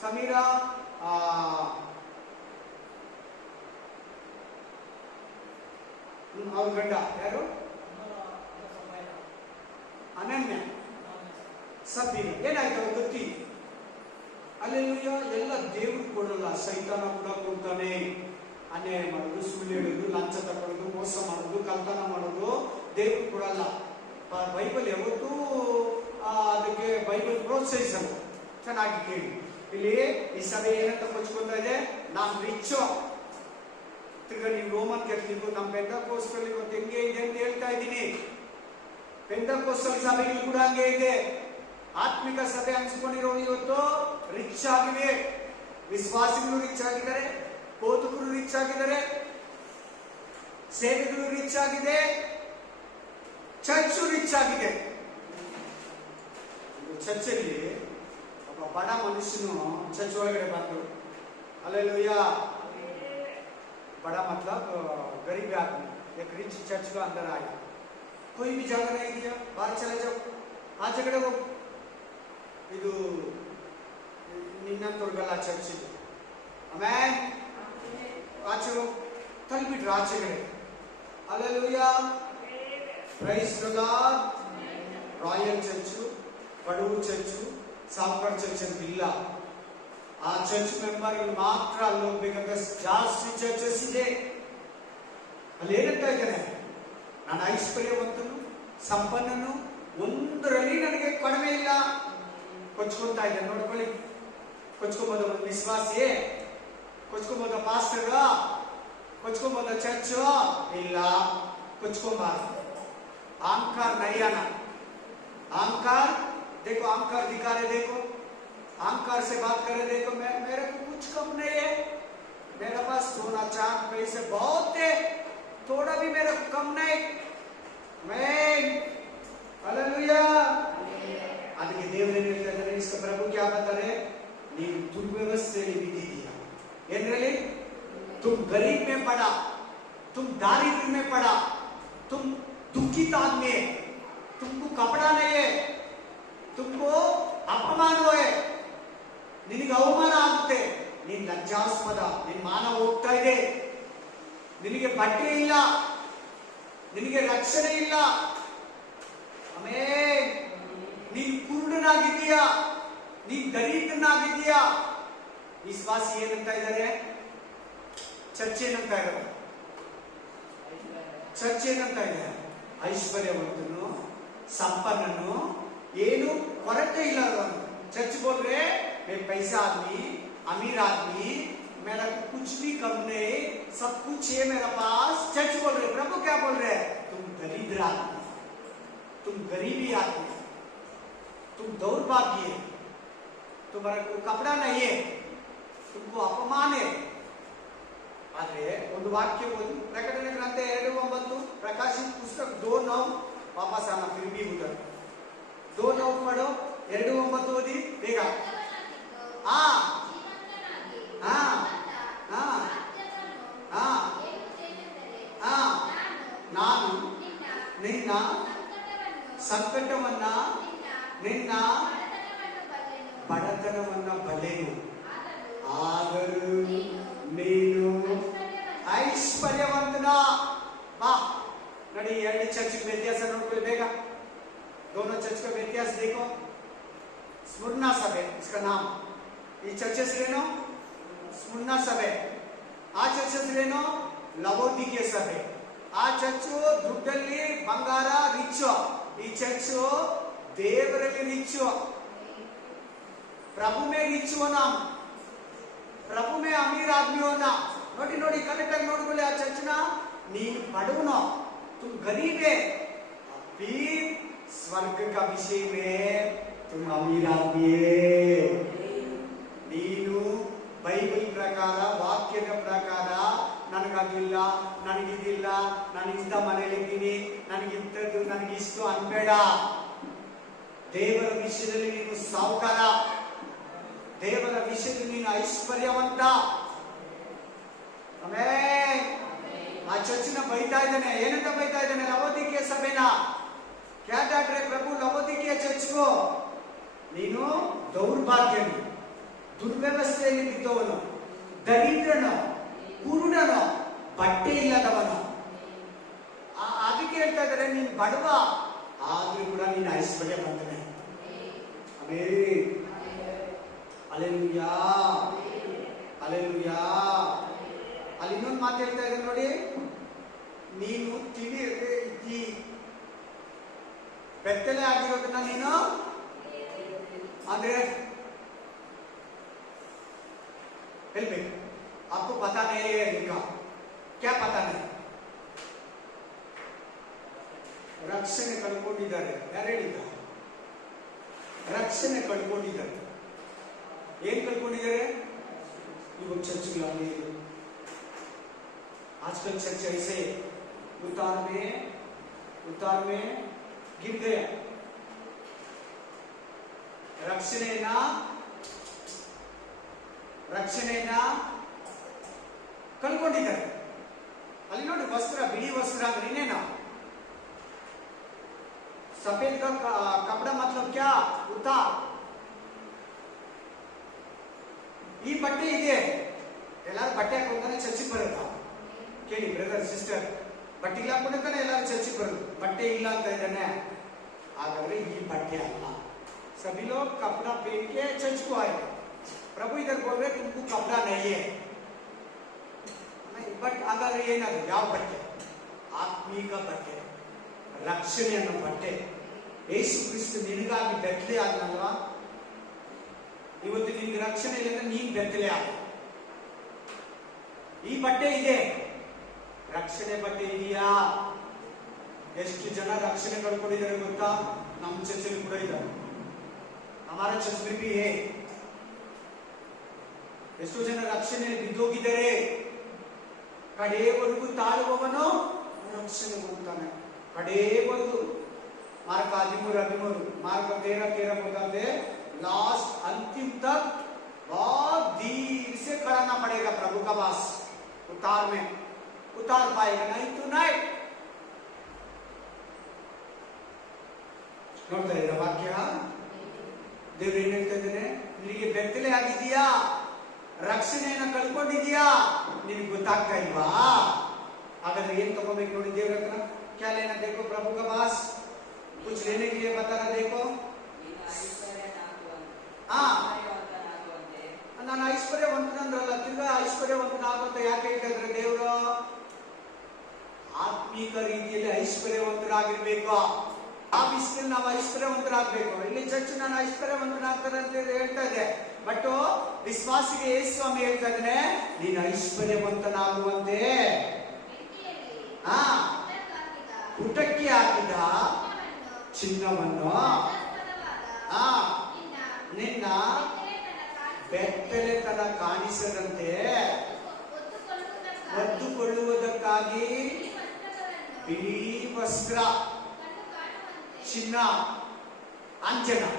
ಸಮೀರ ಅವ್ರ ಗಂಡ ಯಾರು? ಅನನ್ಯ, ಸಬ್ಬೀರ ಏನಾಯ್ತು ಅವ್ರ ಗತಿ? ಅಲ್ಲೆಲ್ಲೂಯ್ಯ. ಎಲ್ಲ ದೇವ್ರು ಕೊಡಲ್ಲ, ಸೈತಾನ ಕೂಡ ಕೊಡ್ತಾನೆ. ಅನ್ಯಾಯ ಮಾಡೋದು, ಸುಳ್ಳು ಹೇಳೋದು, ಲಂಚ ತಗೊಳ್ಳೋದು, ಮೋಸ ಮಾಡೋದು, ಕಳ್ತನ ಮಾಡೋದು ದೇವ್ರು ಕೊಡಲ್ಲ. ಬೈಬಲ್ ಯಾವತ್ತೂ ಅದಕ್ಕೆ ಬೈಬಲ್ ಪ್ರೋತ್ಸಾಹಿಸಲ್ಲ. ಚೆನ್ನಾಗಿ ಕೇಳಿ, ಇಲ್ಲಿ ಈ ಸಭೆ ಏನಂತ ಕೊಚ್ಕೊತಾ ಇದೆ? ನಾನು ರಿಚ್ಚು. ತಿರ್ಗಾ ನೀವು ರೋಮನ್ ಕ್ಯಾಥಲಿಕ್, ನಮ್ಮ ಪೆಂಟಕೋಸ್ಟಲ್ ಇವತ್ತು ಹೆಂಗೆ ಇದೆ ಅಂತ ಹೇಳ್ತಾ ಇದ್ದೀನಿ. ಪೆಂಟಕೋಸ್ಟಲ್ ಸಭೆಗಳು ಕೂಡ ಹಂಗೆ ಇದೆ. ಆತ್ಮಿಕ ಸಭೆ ಅನ್ಸ್ಕೊಂಡಿರೋ ಇವತ್ತು ರಿಚ್ ಆಗಿವೆ. ವಿಶ್ವಾಸಿಗಳು ರಿಚ್ ಆಗಿದ್ದಾರೆ, ಬೋಧಕರು ರಿಚ್ ಆಗಿದ್ದಾರೆ, ಸೇವೆಗಳು ರಿಚ್ ಆಗಿದೆ, ಚರ್ಚು ರಿಚ್ ಆಗಿದೆ. ಚರ್ಚಲ್ಲಿ ಒಬ್ಬ ಬಡ ಮನುಷ್ಯನು ಚರ್ಚ್ ಒಳಗಡೆ ಬಂದು, ಅಲ್ಲೆಲ್ಲೂಯ್ಯ, बड़ा मतलब गरीब आदमी, एक रिच चर्च का अंदर आया, कोई भी जगह नहीं दिया, बाहर चले जाओ, ಆಚೆ ಕಡೆ ಹೋಗು, ಇದು ನಿನ್ನ ತೊಡಗಲ್ಲ ಚರ್ಚ್ ಇದು. ಆಮೇಲೆ ಆಚೆ ಹೋಗು, ತಳ್ಳಿಬಿಟ್ರು ಆಚೆ ಕಡೆ. Hallelujah, praise the Lord. Royal church, ಬಡವರು ಚರ್ಚು, ಸಾಫ್ಟ್ವೇರ್ ಚರ್ಚ್ ಅಂತಿಲ್ಲ. ಆ ಚರ್ಚ್ ಮೆಂಬರ್ಗಳು ಮಾತ್ರ ಅಲ್ಲಿ ಹೋಗ್ಬೇಕಂದ್ರೆ ಜಾಸ್ತಿ ಚರ್ಚಸ್ ಇದೆ. ಅಲ್ಲಿ ಏನಂತ ಇದ್ದಾನೆ? ನಾನು ಐಶ್ವರ್ಯವಂತನು, ಸಂಪನ್ನನು, ಒಂದರಲ್ಲಿ ನನಗೆ ಕಡಿಮೆ ಇಲ್ಲ. ಕೊಚ್ಕೊಂತಾ ಇದ್ದಾನೆ. ನೋಡ್ಕೊಳ್ಳಿ, ಕೊಚ್ಕೊಂಬೋದ ಒಂದು ವಿಶ್ವಾಸಿಯೇ, ಕೊಚ್ಕೊಂಬೋದ ಪಾಸ್ಟರ್, ಕೊಚ್ಕೊಂಬೋದ ಚರ್ಚು ಇಲ್ಲ, ಕೊಚ್ಕೊಂಬಾರ್ದು. अहंकार नहीं आना। अहंकार देखो, अहंकार दिखा रहे, देखो अहंकार से बात करे, देखो मेरे को कुछ कम नहीं है, मेरे पास सोना चांद पैसे बहुत है, थोड़ा भी मेरे को कम नहीं। मैं हालेलुया। ಅದಕ್ಕೆ ದೇವರೇ ಹೇಳ್ತಾರೆ, इसका प्रभु क्या बता रहे? ನೀನು ದುರ್ವ್ಯವಸ್ಥೆಯಲ್ಲಿ ಬಿದ್ದಿದ್ದೀಯ. ಏನ್ರಲ್ಲಿ? तुम गरीब में पड़ा, तुम दारिद्र में पड़ा, तुम दुखित आदमी है, तुमको कपड़ा नहीं है, तुमको अपमान है, ನಿನಗೆ ಅವಮಾನ ಆಗುತ್ತೆ, ನೀನ್ ಲಜ್ಜಾಸ್ಪದ, ನಿನ್ ಮಾನ ಹೋಗ್ತಾ ಇದೆ, ನಿನಗೆ ಬಟ್ಟೆ ಇಲ್ಲ, ನಿನಗೆ ರಕ್ಷಣೆ ಇಲ್ಲ. ಆಮೇಲೆ ನೀನ್ ಕುರುಡನಾಗಿದ್ದೀಯಾ, ನೀನ್ ದರಿದ್ರನಾಗಿದ್ದೀಯಾ. ವಿಶ್ವಾಸಿ ಏನಂತ ಇದ್ದಾರೆ? ಚರ್ಚೆ ಏನಂತ ಇದ್ದಾರೆ? ಚರ್ಚೆ ಏನಂತ ಇದೆ? ಐಶ್ವರ್ಯವಂತನು, ಸಂಪನ್ನನು, ಏನು ಕೊರತೆ ಇಲ್ಲ. चर्च बोल रहे मैं पैसा आदमी, अमीर आदमी, मेरा कुछ भी कम नहीं, सब कुछ है मेरा पास. चर्च बोल रहे, प्रभु क्या बोल रहे? तुम दरिद्र आदमी, तुम गरीबी आदमी, तुम दौर्भाग्य है, तुम्हारा कपड़ा नहीं है, तुमको अपमान है. ಆದ್ರೆ ಒಂದು ವಾಕ್ಯ ಓದಿ, ಪ್ರಕಟಣೆ ಗ್ರಂಥ 2:9, ಪ್ರಕಾಶಿತ ಪುಸ್ತಕ 2:9, ವಾಪಸ್ ಆನ फिर भी उधर 2:9 पढ़ो, 2:9 ಓದಿ ಬೇಗ. ಹಾ ಹಾ ಹಾ ಹಾ ನಾನು ನಿನ್ನ ಸಂಕಟವನ್ನ ನಿನ್ನ ಬಡತನವನ್ನ ಬಲ್ಲೆನು, ಆದರೂ ನೀನು ಐಶ್ವರ್ಯವಂತನ. ಬಾ ನೋಡಿ, ಎರಡು ಚರ್ಚ್ ವ್ಯತ್ಯಾಸ ನೋಡ್ಕೊಳ್ಳಿ ಬೇಗ. दोनों चर्च का व्यत्यास देखो. स्मुर्ना सभे इसका नाम, ಈ ಚರ್ಚ್ ಹೆಸರೇನು? ಸ್ಮುರ್ನ ಸಭೆ. ಆ ಚರ್ಚ್ ಹೆಸರೇನು? ಲವೋದಿಕೀಯ ಸಭೆ. ಆ ಚರ್ಚು ದುಡ್ಡಲ್ಲಿ ಬಂಗಾರ ರಿಚ್ಚು, ಈ ಚರ್ಚು ದೇವರಲ್ಲಿ ರಿಚ್ಚು. प्रभु में रिच होना, प्रभु में अमीर आदमी होना. ನೋಡಿ ನೋಡಿ ಕರೆಕ್ಟ್ ಆಗಿ ನೋಡ್ಕೊಳ್ಳಿ ಆ ಚರ್ಚ್ನ. ನೀನು ಬಡವನು, तुम गरीब है, अभी स्वर्ग का विषय में तुम अमीर आदमी है. ನೀನು ಬೈಬಲ್ ಪ್ರಕಾರ, ವಾಕ್ಯದ ಪ್ರಕಾರ ನನಗದಿಲ್ಲ, ನನಗಿದಿಲ್ಲ, ನಾನಿಂತ ಮನೆಯಲ್ಲಿದ್ದೀನಿ, ನನಗಿಂಥದ್ದು ನನಗಿಷ್ಟು ಅನ್ಬೇಡ. ದೇವರ ವಿಷಯದಲ್ಲಿ ನೀನು ಸಾಹುಕಾರ, ದೇವರ ವಿಷಯದಲ್ಲಿ ನೀನು ಐಶ್ವರ್ಯವಂತ. ಆಮೇಲೆ ಆ ಚರ್ಚಿನ ಬೈತಾ ಇದ್ದಾನೆ. ಏನಂತ ಬೈತಾ ಇದ್ದಾನೆ? ಲವೋದಿಕೀಯ ಸಭೆನ. क्या डांट रहे प्रभु लवोदिकीय चर्च को? ನೀನು ದೌರ್ಭಾಗ್ಯನು, ದುರ್ವ್ಯವಸ್ಥೆಯಲ್ಲಿ ಬಿದ್ದವನು, ದರಿದ್ರನು, ಕುರುಡನು, ಬಟ್ಟೆ ಇಲ್ಲದವನು. ಅದಕ್ಕೆ ಹೇಳ್ತಾ ಇದ್ದಾರೆ, ನೀನು ಬಡವ ಆದ್ರೂ ಕೂಡ ನೀನು ಐಶ್ವರ್ಯವಂತನೇ. ಆಮೆನ್. Hallelujah, hallelujah. ಅಲ್ಲಿ ಇನ್ನೊಂದು ಮಾತು ಹೇಳ್ತಾ ಇದ್ದಾರೆ ನೋಡಿ, ನೀನು ಈ ಬೆತ್ತಲೆ ಆಗಿರೋದನ್ನ ನೀನು ಅಂದ್ರೆ ಹೇಳ್ಬೇಕು. आपको पता नहीं है लिखा, क्या पता नहीं? ರಕ್ಷಣೆ ಕಳ್ಕೊಂಡಿದ್ದಾರೆ. ಯಾರು ಹೇಳಿದ? ರಕ್ಷಣೆ ಕಳ್ಕೊಂಡಿದ್ದಾರೆ. ಏನ್ ಕಳ್ಕೊಂಡಿದ್ದಾರೆ? ಇವಾಗ ಚರ್ಚ್ಗಳಲ್ಲಿ आजकल चर्च ऐसे उतार में गिर गया. ರಕ್ಷಣೆಯನ್ನ ಕಳ್ಕೊಂಡಿದ್ದಾರೆ. ಅಲ್ಲಿ ನೋಡಿ, ವಸ್ತ್ರ, ಬಿಳಿ ವಸ್ತ್ರ ಅಂದ್ರೆ ಇನ್ನೇನು? सफेद का कपड़ा मतलब क्या? उतार. ಈ ಬಟ್ಟೆ ಇದೆ, ಎಲ್ಲಾರು ಬಟ್ಟೆ ಹಾಕೊಂಡ್ರೆ ಚರ್ಚಿಗೆ ಬರುತ್ತಾ? ಕೇಳಿ ಬ್ರದರ್ ಸಿಸ್ಟರ್, ಬಟ್ಟೆ ಇಲ್ಲ ಹಾಕೊಂಡ್ರೆ ಎಲ್ಲಾರು ಚರ್ಚಿಗೆ ಬರೋದು. ಬಟ್ಟೆ ಇಲ್ಲ ಅಂತ ಇದ್ದಾನೆ, ಹಾಗಾದ್ರೆ ಈ ಬಟ್ಟೆ ಅಲ್ಲ. सभी लोग कपड़ा पहन के चर्च को आए. प्रभु इधर बोल रहे तुमको कपड़ा नहीं है. बट ಹಾಗಾದ್ರೆ ಏನದು? ಯಾವ ಬಟ್ಟೆ? ಆತ್ಮೀಕ ಬಟ್ಟೆ, ರಕ್ಷಣೆ ಅನ್ನೋ ಬಟ್ಟೆ. ಯೇಸು ಕ್ರಿಸ್ತ ನಿನಗಾಗಿ ಬೆತ್ತಲೆ ಆದನಲ್ವಾ? ಇವತ್ತು ನಿನ್ಗೆ ರಕ್ಷಣೆ ಇಲ್ಲ ಅಂದ್ರೆ ನೀನ್ ಬೆತ್ತಲೆ ಆಗ. ಈ ಬಟ್ಟೆ ಇದೆ, ರಕ್ಷಣೆ ಬಟ್ಟೆ ಇದೆಯಾ? ಎಷ್ಟು ಜನ ರಕ್ಷಣೆ ಕಳ್ಕೊಂಡಿದ್ದಾರೆ ಗೊತ್ತಾ? ನಮ್ಮ ಚರ್ಚಲ್ಲಿ ಕೂಡ ಇದ್ದಾರೆ. हमारा चर्च में भी है. ಎಷ್ಟೋ ಜನ ರಕ್ಷಣೆ ಬಿದ್ದೋಗಿದ್ದಾರೆ. ಕಡೆವರೆಗೂ ತಾಳುವವನು ರಕ್ಷಣೆ ಹೋಗ್ತಾನೆ. ಕಡೆವರೆಗೂ मार्क 13 मार्क 13 बताते, लास्ट अंतिम तक बहुत धीरे से खड़ाना पड़ेगा प्रभु का पास. उतार पाएगा, नहीं तो नहीं. ನೋಡ್ತಾ ಇದ್ದೀರಾ ವಾಕ್ಯ? ದೇವರು ಏನ್ ಹೇಳ್ತಾ ಇದ್ದಾನೆ? ನಿನಗೆ ಬೆತ್ತಲೆ ಆಗಿದೆಯಾ? ರಕ್ಷಣೆಯನ್ನ ಕಳ್ಕೊಂಡಿದೀಯಾ? ನಿನಗೆ ಗೊತ್ತಾಗ್ತಾ ಇಲ್ವಾ? ಹಾಗಾದ್ರೆ ಏನ್ ತಗೋಬೇಕು ನೋಡಿ ದೇವ್ರ ಹತ್ರ? क्या लेना? देखो प्रभु का पास कुछ लेने के लिए बता रहा. देखो ನಾನು ಐಶ್ವರ್ಯವಂತನಂದ್ರಲ್ಲ, ತಿರ್ಗಾ ಐಶ್ವರ್ಯವಂತನಾಗುವಂತ ಯಾಕೆ ಹೇಳ್ತಾ ಇದ್ರೆ ದೇವರು? ಆತ್ಮೀಕ ರೀತಿಯಲ್ಲಿ ಐಶ್ವರ್ಯವಂತರಾಗಿರ್ಬೇಕು. ಆ ವಿಷಯದಲ್ಲಿ ನಾವು ಐಶ್ವರ್ಯವಂತರಾಗಬೇಕು. ಇಲ್ಲಿ ಚರ್ಚ್ ನಾನು ಐಶ್ವರ್ಯವಂತನಾಗ್ತಾರೆ ಅಂತ ಹೇಳ್ತಾ ಇದೆ. ಬಟ್ ವಿಶ್ವಾಸಿಗೆ ಯೇಸು ಸ್ವಾಮಿ ಹೇಳ್ತಾ ಇದ್ದಾನೆ, ನೀನು ಐಶ್ವರ್ಯವಂತನಾಗುವಂತೆ ಪುಟಕ್ಕೆ ಹಾಕಿದ ಚಿನ್ನವನ್ನು ನಿನ್ನ ಬೆತ್ತಲೆತನ ಕಾಣಿಸದಂತೆ ಒದ್ದುಕೊಳ್ಳುವುದಕ್ಕಾಗಿ ಬಿಳಿ ವಸ್ತ್ರ, ಚಿನ್ನ, अंजना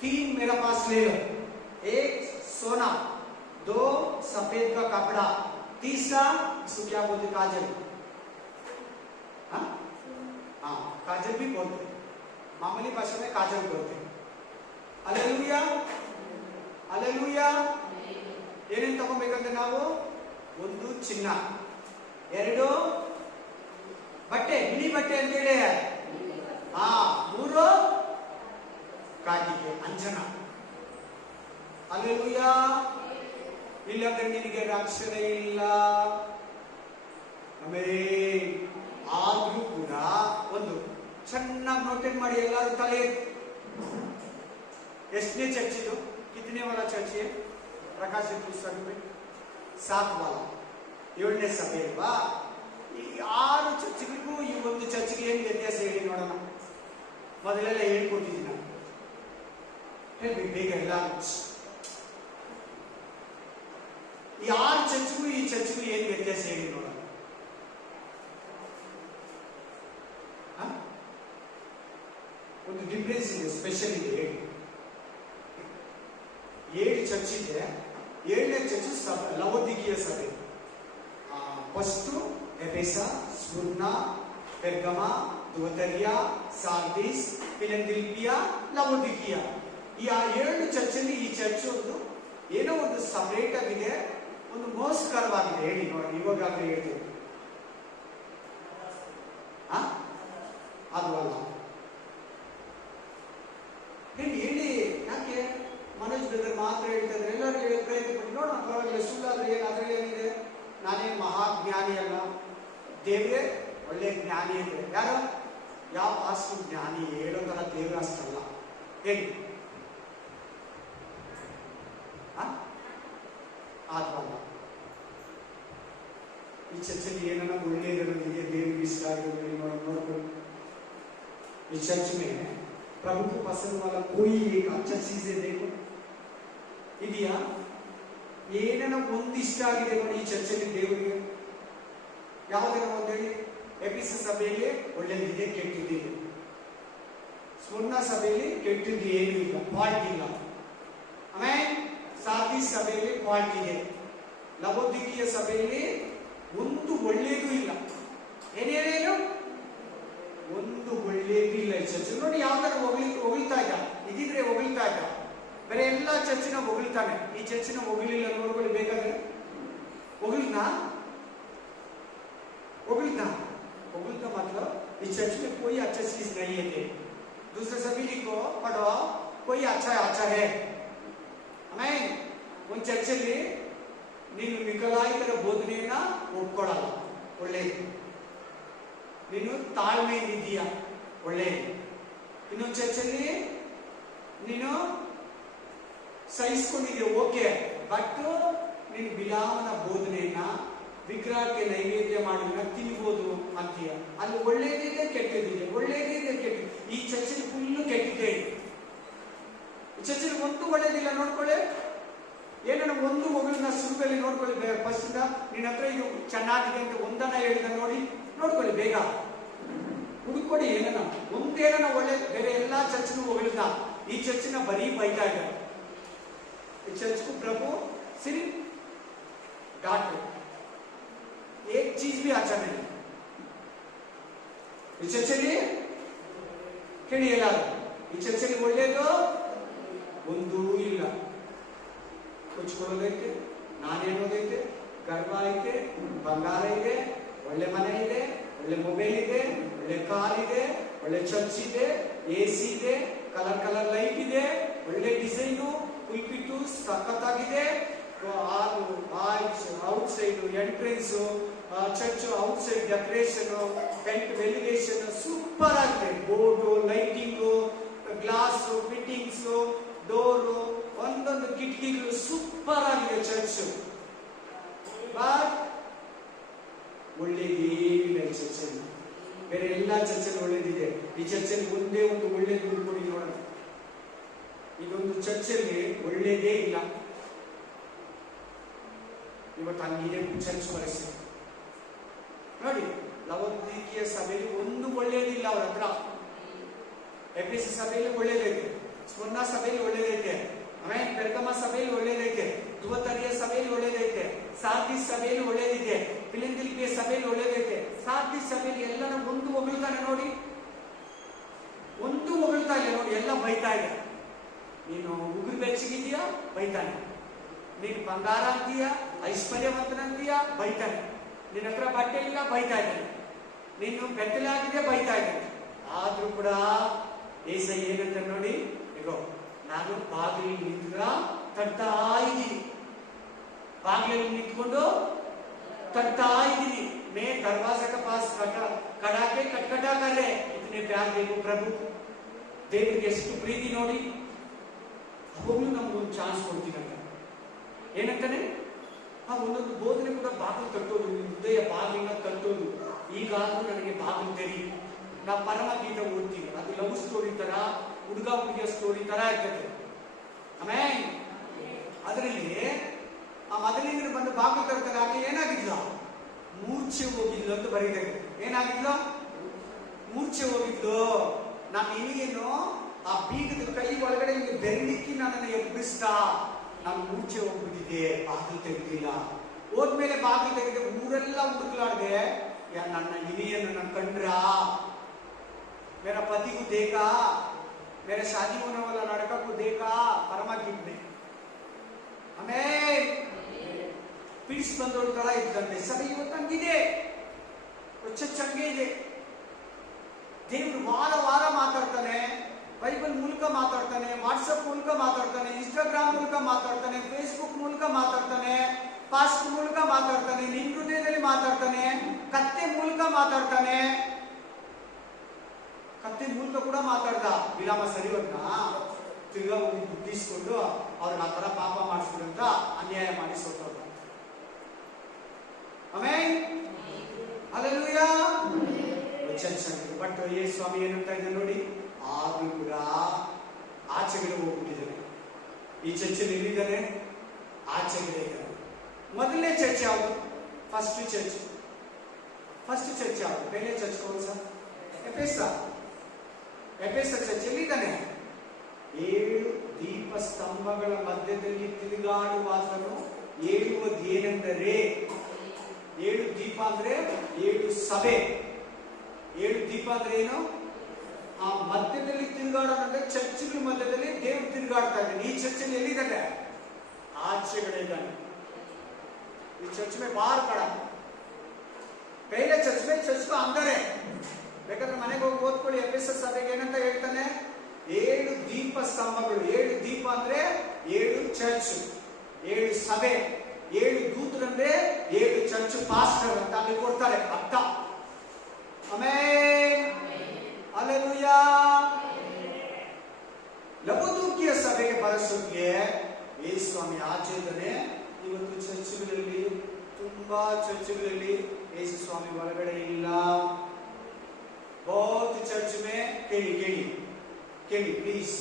3 मेरे पास ले लो. एक सोना दो सफेद का कपड़ा, तीसरा इसको क्या बोलते? काजल। हाँ, काजल भी बोलते, मामूली भाषा में काजल बोलते। Hallelujah, hallelujah. ಏನೇನು ತಗೋಬೇಕಂದ್ರೆ ನಾವು, ಒಂದು ಚಿನ್ನ, ಎರಡು ಬಟ್ಟೆ, ಬಿಳಿ ಬಟ್ಟೆ ಅಂತೇಳಿ, ಮೂರು ಕಾಟಿಗೆ ಅಂಜನ. ಹಾಲೆಲೂಯಾ. ಇಲ್ಲಂದ್ರೆ ನಿನಗೆ ರಕ್ಷಣೆ ಇಲ್ಲ. ಆಮೇಲೆ ಆದ್ರೂ ಕೂಡ ಒಂದು ಚೆನ್ನಾಗಿ ನೋಟೆಡ್ ಮಾಡಿ ಎಲ್ಲರೂ ತಲೆ. ಎಷ್ಟನೇ ಚರ್ಚ್ ಇದು? ಕಿತನೆ ವಾಲ ಚರ್ಚ್? ಪ್ರಕಾಶ್ ಪುಸ್ತಕ 7 ವಾಲ, 7ನೇ ಸಭೆ ಅಲ್ವಾ? ಈ 6 ಚರ್ಚ್ಗಳಿಗೂ ಈ ಒಂದು ಚರ್ಚ್ಗೆ ಏನು ವ್ಯತ್ಯಾಸ ಹೇಳಿ ನೋಡೋಣ. ಮೊದಲೆಲ್ಲ ಹೇಳ್ಕೊಟ್ಟಿದ್ದೀನಿ ನಾನು, ಹೇಳ್ಬೇಕು ಬೇಗ ಎಲ್ಲ. ಈ 6 ಚರ್ಚ್ಗೂ ಈ ಚರ್ಚ್ಗೂ ಏನು ವ್ಯತ್ಯಾಸ ಹೇಳಿ ನೋಡೋಣ. ಒಂದು ಡಿಫ್ರೆನ್ಸ್ ಇದೆ, ಸ್ಪೆಷಲ್ ಇದೆ ಹೇಳಿ. 7 ಚರ್ಚ್ ಇದೆ. 7ನೇ ಚರ್ಚ್ ಲವೋದಿಕೀಯ ಸಭೆ. First Ephesus, Smyrna, Pergamum, Thyatira, Sardis, Philadelphia, Laodicea. ಈ 7 ಚರ್ಚಲ್ಲಿ ಈ ಚರ್ಚ್ ಒಂದು ಏನೋ ಒಂದು ಸಪರೇಟ್ ಆಗಿದೆ, ಒಂದು ಮೋಸಕರವಾಗಿದೆ. ಹೇಳಿ ನೋಡಿ, ಇವಾಗಲೇ ಹೇಳ್ತೀವಿ. ಅದು ಅಲ್ಲ ಹೇಳಿ ಹೇಳಿ. ಯಾಕೆ ಮನೋಜ್ ಬ್ರದರ್ ಮಾತ್ರ ಹೇಳ್ತಾ ಇದ್ರೆ ಎಲ್ಲರೂ ಹೇಳಿ ಪ್ರಯತ್ನ ಪಟ್ಟು ನೋಡೋಣ, ಪರವಾಗಿಲ್ಲ. ಸುಳ್ಳಾದ್ರೆ ಏನು, ಅದರಲ್ಲಿ ಏನಿದೆ? ನಾನೇನು ಮಹಾಜ್ಞಾನಿ ಅಲ್ಲ, ದೇವರೇ ಒಳ್ಳೆ ಜ್ಞಾನಿ ಇದೆ. ಯಾರು? ಯಾವ ಅಷ್ಟು ಜ್ಞಾನಿ ಹೇಳೋ ತರ ದೇವ್ರ ಅಷ್ಟಲ್ಲ. ಹೇಳಿ ಆತ್ಮಲ್ಲ. ಈ ಚರ್ಚಲ್ಲಿ ಏನನ್ನ ಒಳ್ಳೆಯದಿದೆ, ದೇವ್ರಿಗೆ ಇಷ್ಟ ಆಗಿರೋದು ನೋಡ್ಕೊಂಡು. इस चर्च में प्रभु को पसंद वाला कोई एक अच्छा चीज है देखो, ಇದೆಯಾ? ಏನೇನೋ ಒಂದು ಇಷ್ಟ ಆಗಿದೆ ನೋಡಿ ಈ ಚರ್ಚಲ್ಲಿ ದೇವರಿಗೆ. ಯಾವುದೇನೋ ಒಂದು ಹೇಳಿ. ಎಫೆಸ ಸಭೆಯಲ್ಲಿ ಒಳ್ಳೆದಿದೆ, ಕೆಟ್ಟಿದ್ದಿದೆ. ಸ್ಮುರ್ನಾ ಸಭೆಯಲ್ಲಿ ಕೆಟ್ಟಿದ್ದು ಏನೂ ಇಲ್ಲ, ಫಾಲ್ಟ್ ಇಲ್ಲ. ಆಮೇಲೆ ಸಾರ್ದಿಸ್ ಸಭೆಯಲ್ಲಿ ಫಾಲ್ಟ್ ಇದೆ. ಲವೋದಿಕೀಯ ಸಭೆಯಲ್ಲಿ ಒಂದು ಒಳ್ಳೆಯದು ಇಲ್ಲ. ಏನೇನೇನು ಒಂದು ಒಳ್ಳೆಯದು ಇಲ್ಲ ಈ ಚರ್ಚ್. ನೋಡಿ ಯಾವ ತರ ಹೊಗಳ್ತಾ ಇದ್ದ, ಇದಿದ್ರೆ ಹೊಗಳ್ತಾ ಇದ್ದ. ಬೇರೆ ಎಲ್ಲ ಚರ್ಚಿನ ಹೊಗಳ್ತಾನೆ, ಈ ಚರ್ಚಿನ ಹೊಗಳಿಲ್ಲ. ನೋಡ್ಕೊಳ್ಳಿ ಬೇಕಾದ್ರೆ. ಹೊಗಳ್ತಾ मतलब इस चर्च में कोई अच्छा चीज नहीं है। दूसरे सभी को पढ़ो, कोई अच्छा है। हमें ಒಂದು ಚರ್ಚಲ್ಲಿ ನೀನು ನಿಕಲಾಯಿತರ ಬೋಧನೆಯನ್ನ ಒಪ್ಕೊಳ್ಳಲ್ಲ, ಒಳ್ಳೆಯದು. ನೀನು ತಾಳ್ಮೆಯಿಂದಿದೀಯ, ಒಳ್ಳೆಯದು. ಇನ್ನೊಂದು ಚರ್ಚಲ್ಲಿ ನೀನು ಸಹಿಸ್ಕೊಂಡಿದೀಯ, ಓಕೆ. ಬಟ್ ನೀನು ಬಿಲಾಮನ ಬೋಧನೆಯನ್ನ ವಿಗ್ರಹಕ್ಕೆ ನೈವೇದ್ಯ ಮಾಡಿದ್ರೆ ತಿನ್ಬೋದು ಅಂತೀಯ. ಅಲ್ಲಿ ಒಳ್ಳೇದಿದೆ, ಕೆಟ್ಟದಿದೆ, ಒಳ್ಳೇದಿದೆ, ಕೆಟ್ಟ. ಈ ಚರ್ಚಲ್ಲಿ ಫುಲ್ಲು ಕೆಟ್ಟಿದೆ. ಈ ಚರ್ಚಲ್ಲಿ ಒಂದು ಒಳ್ಳೇದಿಲ್ಲ. ನೋಡ್ಕೊಳ್ಳಿ, ಏನನ್ನ ಒಂದು ಮಗುಳನ್ನ ಸುರುಗಲ್ಲಿ ನೋಡ್ಕೊಳ್ಳಿ. ಫಸ್ಟ್ ನಿನ್ನ ಹತ್ರ ಇದು ಚೆನ್ನಾಗಿದೆ ಅಂತ ಒಂದನ್ನ ಹೇಳಿದ ನೋಡ್ಕೊಳ್ಳಿ, ಬೇಗ ಹುಡುಕೊಡಿ. ಏನನ್ನ ಒಂದೇನ ಒಳ್ಳೆ. ಬೇರೆ ಎಲ್ಲಾ ಚರ್ಚ್ನು ಹೊಗಳಿದ, ಈ ಚರ್ಚಿನ ಬರೀ ಬೈತಾ ಇದ್ದಾರೆ. ಈ ಚರ್ಚ್ಗೂ ಪ್ರಭು सिर्फ डांटे, एक चीज भी अच्छा नहीं. ಈ ಚರ್ಚಲ್ಲಿ ಕೇಳಿ, ಎಲ್ಲಾರು ಈ ಚರ್ಚಲ್ಲಿ ಒಳ್ಳೇದು ಒಂದೂ ಇಲ್ಲ. ಕೊಚ್ಕೊಳ್ಳೋದೈತೆ, ನಾನೇನೋದೈತೆ, ಗರ್ವ ಐತೆ, ಬಂಗಾರ ಇದೆ, ಒಳ್ಳೆ ಮನೆ ಇದೆ, ಒಳ್ಳೆ ಮೊಬೈಲ್ ಇದೆ, ಒಳ್ಳೆ ಕಾರ್ ಇದೆ, ಒಳ್ಳೆ ಚರ್ಚ್ ಇದೆ, AC ಇದೆ, ಕಲರ್ ಲೈಟ್ ಇದೆ, ಒಳ್ಳೆ ಡಿಸೈನು, ಪುಲ್ಪಿಟ್ಟು ಸಖತ್ತಾಗಿದೆ. Outside entrance, church outside decoration, paint elevation super ಆಗಿದೆ. Board, lighting, glass fittings, door, ಒಂದೊಂದು ಕಿಟಕಿಗಳು ಸೂಪರ್ ಆಗಿದೆ ಚರ್ಚ್. ಬಟ್ ಒಳ್ಳೇದೇನಿಲ್ಲ ಈ ಚರ್ಚಲ್ಲಿ. ಬೇರೆ ಎಲ್ಲಾ ಚರ್ಚಲ್ಲಿ ಒಳ್ಳೇದಿದೆ, ಈ ಚರ್ಚಲ್ಲಿ ಒಂದೇ ಒಂದು ಒಳ್ಳೇದು ಹುಡುಕೊಡಿ ನೋಡೋಣ. ಇದೊಂದು ಚರ್ಚಲ್ಲಿ ಒಳ್ಳೇದೇ ಇಲ್ಲ. ಇವತ್ತು ಹಂಗಿದೆ ಚರ್ಚ್ ಪರಿಸ್ಥಿತಿ ನೋಡಿ. ಲವೋದಿಕೀಯ ಸಭೆಯಲ್ಲಿ ಒಂದು ಒಳ್ಳೇದಿಲ್ಲ ಅವ್ರ ಹತ್ರ. ಎಫೆಸ ಸಭೆಯಲ್ಲಿ ಒಳ್ಳೇದೈತೆ, ಸ್ಮುರ್ನಾ ಸಭೆಯಲ್ಲಿ ಒಳ್ಳೇದೈತೆ, ಆಮೇಲೆ ಪೆರ್ಗಮ ಸಭೆಯಲ್ಲಿ ಒಳ್ಳೇದೈತೆ, ತುವತರಿಯ ಸಭೆಯಲ್ಲಿ ಒಳ್ಳೇದೈತೆ, ಸಾರ್ದಿ ಸಭೆಯಲ್ಲಿ ಒಳ್ಳೇದಿದೆ, ಫಿಲಂದೆಲ್ಫಿಯ ಸಭೆಯಲ್ಲಿ ಒಳ್ಳೇದೈತೆ. ಸಾರ್ದಿ ಸಭೆಯಲ್ಲಿ ಎಲ್ಲರ ಒಂದು ಹೊಗಳ್ತಾನೆ ನೋಡಿ, ಒಂದು ಹೊಗಳ್ತಾ ಇಲ್ಲ ನೋಡಿ, ಎಲ್ಲ ಬೈತಾ ಇದೆ. ನೀನು ಉಗುರು ಬೆಚ್ಚಗಿದೀಯಾ ಬೈತಾನೆ, ನೀನು ಬಂಗಾರ ಅಂತೀಯ, ಐಶ್ವರ್ಯವಂತನಂತೀಯ ಬೈತಾನೆ, ನಿನ್ನ ಹತ್ರ ಬಟ್ಟೆ ಇಲ್ಲ ಬೈತಾ ಇದ್ದಾನೆ, ನೀನು ಬೆತ್ತಲಾಗಿದೆ ಬೈತಾ ಇದ್ದಾನೆ. ಆದ್ರೂ ಕೂಡ ಏಸೈ ಏನಂತ ನೋಡಿ, ಈಗ ನಾನು ಬಾಗಿಲಿಗೆ ನಿಂತ ತಡ್ತಾ ಇದ್ದೀನಿ, ಬಾಗಿಲಲ್ಲಿ ನಿಂತ್ಕೊಂಡು तड़ता मैं दरवाजा का पास खड़ा के कटकटा कर रहे इतने प्यार देखो प्रभु ದೇವರಿಗೆ ಎಷ್ಟು ಪ್ರೀತಿ ನೋಡಿ. ಅವಾಗಲೂ ನಮಗೊಂದು ಚಾನ್ಸ್ ಕೊಡ್ತೀನಂತ ಏನಂತಾನೆ, ಆ ಒಂದೊಂದು ಬೋಧನೆ ಕೂಡ ಬಾಗಿಲು ತಟ್ಟೋದು, ಹೃದಯ ಬಾಗಿಲಿನ ತಟ್ಟೋದು. ಈಗಾದ್ರೂ ನನಗೆ ಬಾಗಿಲು ತೆರಿ. ನಾವು ಪರಮಗೀತ ಓದ್ತೀವಿ, ಅದು ಲವ್ ಸ್ಟೋರಿ ತರ, ಹುಡುಗ ಹುಡುಗಿಯ ಸ್ಟೋರಿ ತರ ಇರ್ತದೆ. ಆಮೇಲೆ ಅದರಲ್ಲಿ ಆ ಮೊದಲಿನ ಬಂದು ಬಾಗಿಲು ತರ್ತಾರೆ. ಆಕೆ ಏನಾಗಿದ್ಲ, ಮೂರ್ಛೆ ಹೋಗಿದ್ಲು ಅಂತ ಬರೀತಾರೆ. ಏನಾಗಿದ್ಲು, ಮೂರ್ಛೆ ಹೋಗಿದ್ಲು. ನಾನು ಇನ್ನೇನು ಆ ಬೀಗದ ಕೈ ಒಳಗಡೆ ಬೆರಳಿಕ್ಕಿ ನನ್ನನ್ನು ಎಬ್ಬಿಸ್ತಾ ನಾನು ಮೂರ್ಛೆ ಹೋಗ್ಬಿಟ್ಟಿದ್ದೆ, ಬಾಗಿಲು ತೆಗೆದಿಲ್ಲ. ಹೋದ್ಮೇಲೆ ಬಾಗಿಲು ತೆಗೆದೆ, ಊರೆಲ್ಲ ಹುಡುಕ್ಲಾಡ್ದೆ. ನನ್ನ ಇನಿಯನ್ನು ನಾನು ಕಂಡ್ರಾ, मेरा पति को देखा, मेरे शादी होने वाला लड़का को देखा, ಪರಮಗೀತ में हमें ಪೀಸ್ ಬಂದೋಳ ತರ ಇದ್ದಂತೆ. ಸಭೆ ಇವತ್ತಂಗಿದೆ, ಚಂಗೆ ಇದೆ. ದೇವರು ವಾರ ವಾರ ಮಾತಾಡ್ತಾನೆ, ಬೈಬಲ್ ಮೂಲಕ ಮಾತಾಡ್ತಾನೆ, ವಾಟ್ಸಪ್ ಮೂಲಕ ಮಾತಾಡ್ತಾನೆ, ಇನ್ಸ್ಟಾಗ್ರಾಮ್ ಮೂಲಕ ಮಾತಾಡ್ತಾನೆ, ಫೇಸ್ಬುಕ್ ಮೂಲಕ ಮಾತಾಡ್ತಾನೆ, ಪಾಸ್ಟ್ ಮೂಲಕ ಮಾತಾಡ್ತಾನೆ, ನಿನ್ ಹೃದಯದಲ್ಲಿ ಮಾತಾಡ್ತಾನೆ, ಕತ್ತೆ ಮೂಲಕ ಮಾತಾಡ್ತಾನೆ. ಕತ್ತೆ ಮೂಲಕ ಕೂಡ ಮಾತಾಡ್ದ. ವಿರಾಮ ಸರಿವನ್ನ ತಿರ್ಗಾ ಹೋಗಿ ಬುದ್ಧಿಸ್ಕೊಂಡು ಅವ್ರನ್ನ ಆ ತರ ಪಾಪ ಮಾಡಿಸ್ಬಿಡಂತ ಅನ್ಯಾಯ ಮಾಡಿ ಸೋತವ್ರ. ಆಮೇಲೆ ಹಲ್ಲೆಲೂಯಾ. ಬಟ್ ಯೇಸು ಸ್ವಾಮಿ ಏನಂತ ಇದೆ ನೋಡಿ, ಆದ್ರೂ ಕೂಡ ಆಚೆಗಡೆ ಹೋಗ್ಬಿಟ್ಟಿದ್ದಾನೆ. ಈ ಚರ್ಚೆಯಲ್ಲಿ ಎಲ್ಲಿದ್ದಾನೆ, ಆಚೆಗಡೆ ಇದ್ದಾನೆ. ಮೊದಲನೇ ಚರ್ಚ್ ಯಾವುದು, ಫಸ್ಟ್ ಚರ್ಚ್ ಯಾವುದು, ಪಹಲೆ ಚರ್ಚ್ ಕೌನ್ ಸಾ, ಎಫೆಸ ಚರ್ಚ್ ಎಲ್ಲಿದ್ದಾನೆ. 7 ದೀಪ ಸ್ತಂಭಗಳ ಮಧ್ಯದಲ್ಲಿ ತಿರುಗಾಡುವಾತನು ಹೇಳುವುದೇನೆಂದರೆ, 7 ದೀಪ ಅಂದ್ರೆ 7 ಸಭೆ. 7 ದೀಪ ಅಂದ್ರೆ ಏನು, ಆ ಮಧ್ಯದಲ್ಲಿ ತಿರುಗಾಡೋದಂದ್ರೆ ಚರ್ಚ್ಗಳ ಮಧ್ಯದಲ್ಲಿ ದೇವ್ರು ತಿರುಗಾಡ್ತಾ ಇದ್ದಾನೆ. ಈ ಚರ್ಚಲ್ಲಿ ಎಲ್ಲಿದ್ದಾನೆ, ಆಚೆಗಡೆ ಇದ್ದಾನೆ. ಈ ಚರ್ಚ್ में बाहर खड़ा, पहले चर्च में चर्च का अंदर है. ಬೇಕಾದ್ರೆ ಮನೆಗೆ ಹೋಗಿ ಓದ್ಕೊಳ್ಳಿ. ಎಫೆಸಸ್ ಸಭೆಗೆ ಏನಂತ ಹೇಳ್ತಾನೆ, 7 ದೀಪ ಸ್ತಂಭಗಳು. 7 ದೀಪ ಅಂದ್ರೆ 7 ಚರ್ಚ್, 7 ಸಭೆ, 7 ದೂತರಂದ್ರೆ 7 ಚರ್ಚ್ ಪಾಸ್ಟರ್ ಅಂತ ಅಲ್ಲಿ ಕೊಡ್ತಾರೆ ಅರ್ಥ. Amen, hallelujah. ಲವೋದಿಕೀಯ ಸಭೆಗೆ ಬರೆಸೋಕೆ ಯೇಸು ಸ್ವಾಮಿ ಆಚೆ ಇದ್ದಾನೆ. ಇವತ್ತು ಚರ್ಚ್ಗಳಲ್ಲಿ, ತುಂಬಾ ಚರ್ಚ್ಗಳಲ್ಲಿ ಯೇಸು ಸ್ವಾಮಿ ಒಳಗಡೆ ಇಲ್ಲ. बहुत चर्च में केली प्लीज,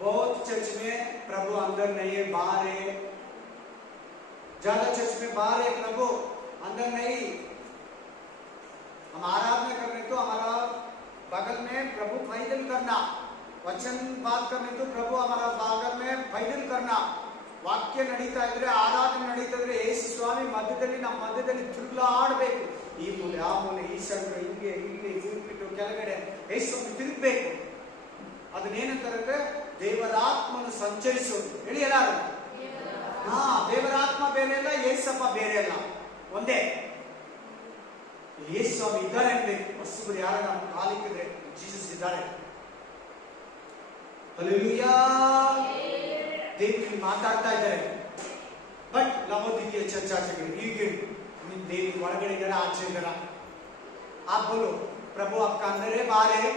बहुत चर्च में प्रभु अंदर नहीं है, बाहर है. ज्यादा चर्च में बाहर है प्रभु, अंदर नहीं. हम आराधना करने तो हमारा बगल में प्रभु पैदल करना, वचन बात करने तो प्रभु हमारा बगल में पैदल करना. ವಾಕ್ಯ ನಡೀತಾ ಇದ್ರೆ, ಆರಾಧನೆ ನಡೀತಾ ಇದ್ರೆ ಯೇಸು ಸ್ವಾಮಿ ಮಧ್ಯದಲ್ಲಿ, ನಮ್ಮ ಮಧ್ಯದಲ್ಲಿ ತಿರುಗಾಡಬೇಕು. ಈ ಮೂಲೆ ಆ ಮೂಲೆ, ಈ ಸೈಡ್, ಹಿಂಗೆ ಇಲ್ಲಿ ತಿರುಗ್ಬಿಟ್ಟು ಕೆಳಗಡೆ ಯೇಸು ಸ್ವಾಮಿ ತಿರುಗಬೇಕು. ಅದನ್ನೇನಂತಾರೆ, ದೇವರಾತ್ಮನು ಸಂಚರಿಸೋದು. ಹೇಳಿ ಎಲ್ಲಾರು, ಹಾ, ದೇವರಾತ್ಮ ಬೇರೆ ಅಲ್ಲ, ಯೇಸಪ್ಪ ಬೇರೆ ಅಲ್ಲ, ಒಂದೇ. ಯೇಸು ಸ್ವಾಮಿ ಇದ್ದಾರೆ ಅನ್ಬೇಕು. ವಸ್ತುಗಳು ಯಾರ ನಮ್ಮ ಕಾಲಿಕ್ಕಿದ್ರೆ ಜೀಸಸ್ ಇದ್ದಾರೆ. ಹಲ್ಲೆಲೂಯಾ. ದೇವರು ಮಾತಾಡ್ತಾ ಇದ್ದಾರೆ. ಬಟ್ ಲವೋದಿಕೀಯ ಚರ್ಚ್ ಆಚೆಗಡೆ, ಈಗ ದೇವರು ಒಳಗಡೆ ಇದ್ದಾರೆ, ಆಚೆ ಇದ್ದಾರೆ. आप बोलो, प्रभु आपका अंदर है बाहर है,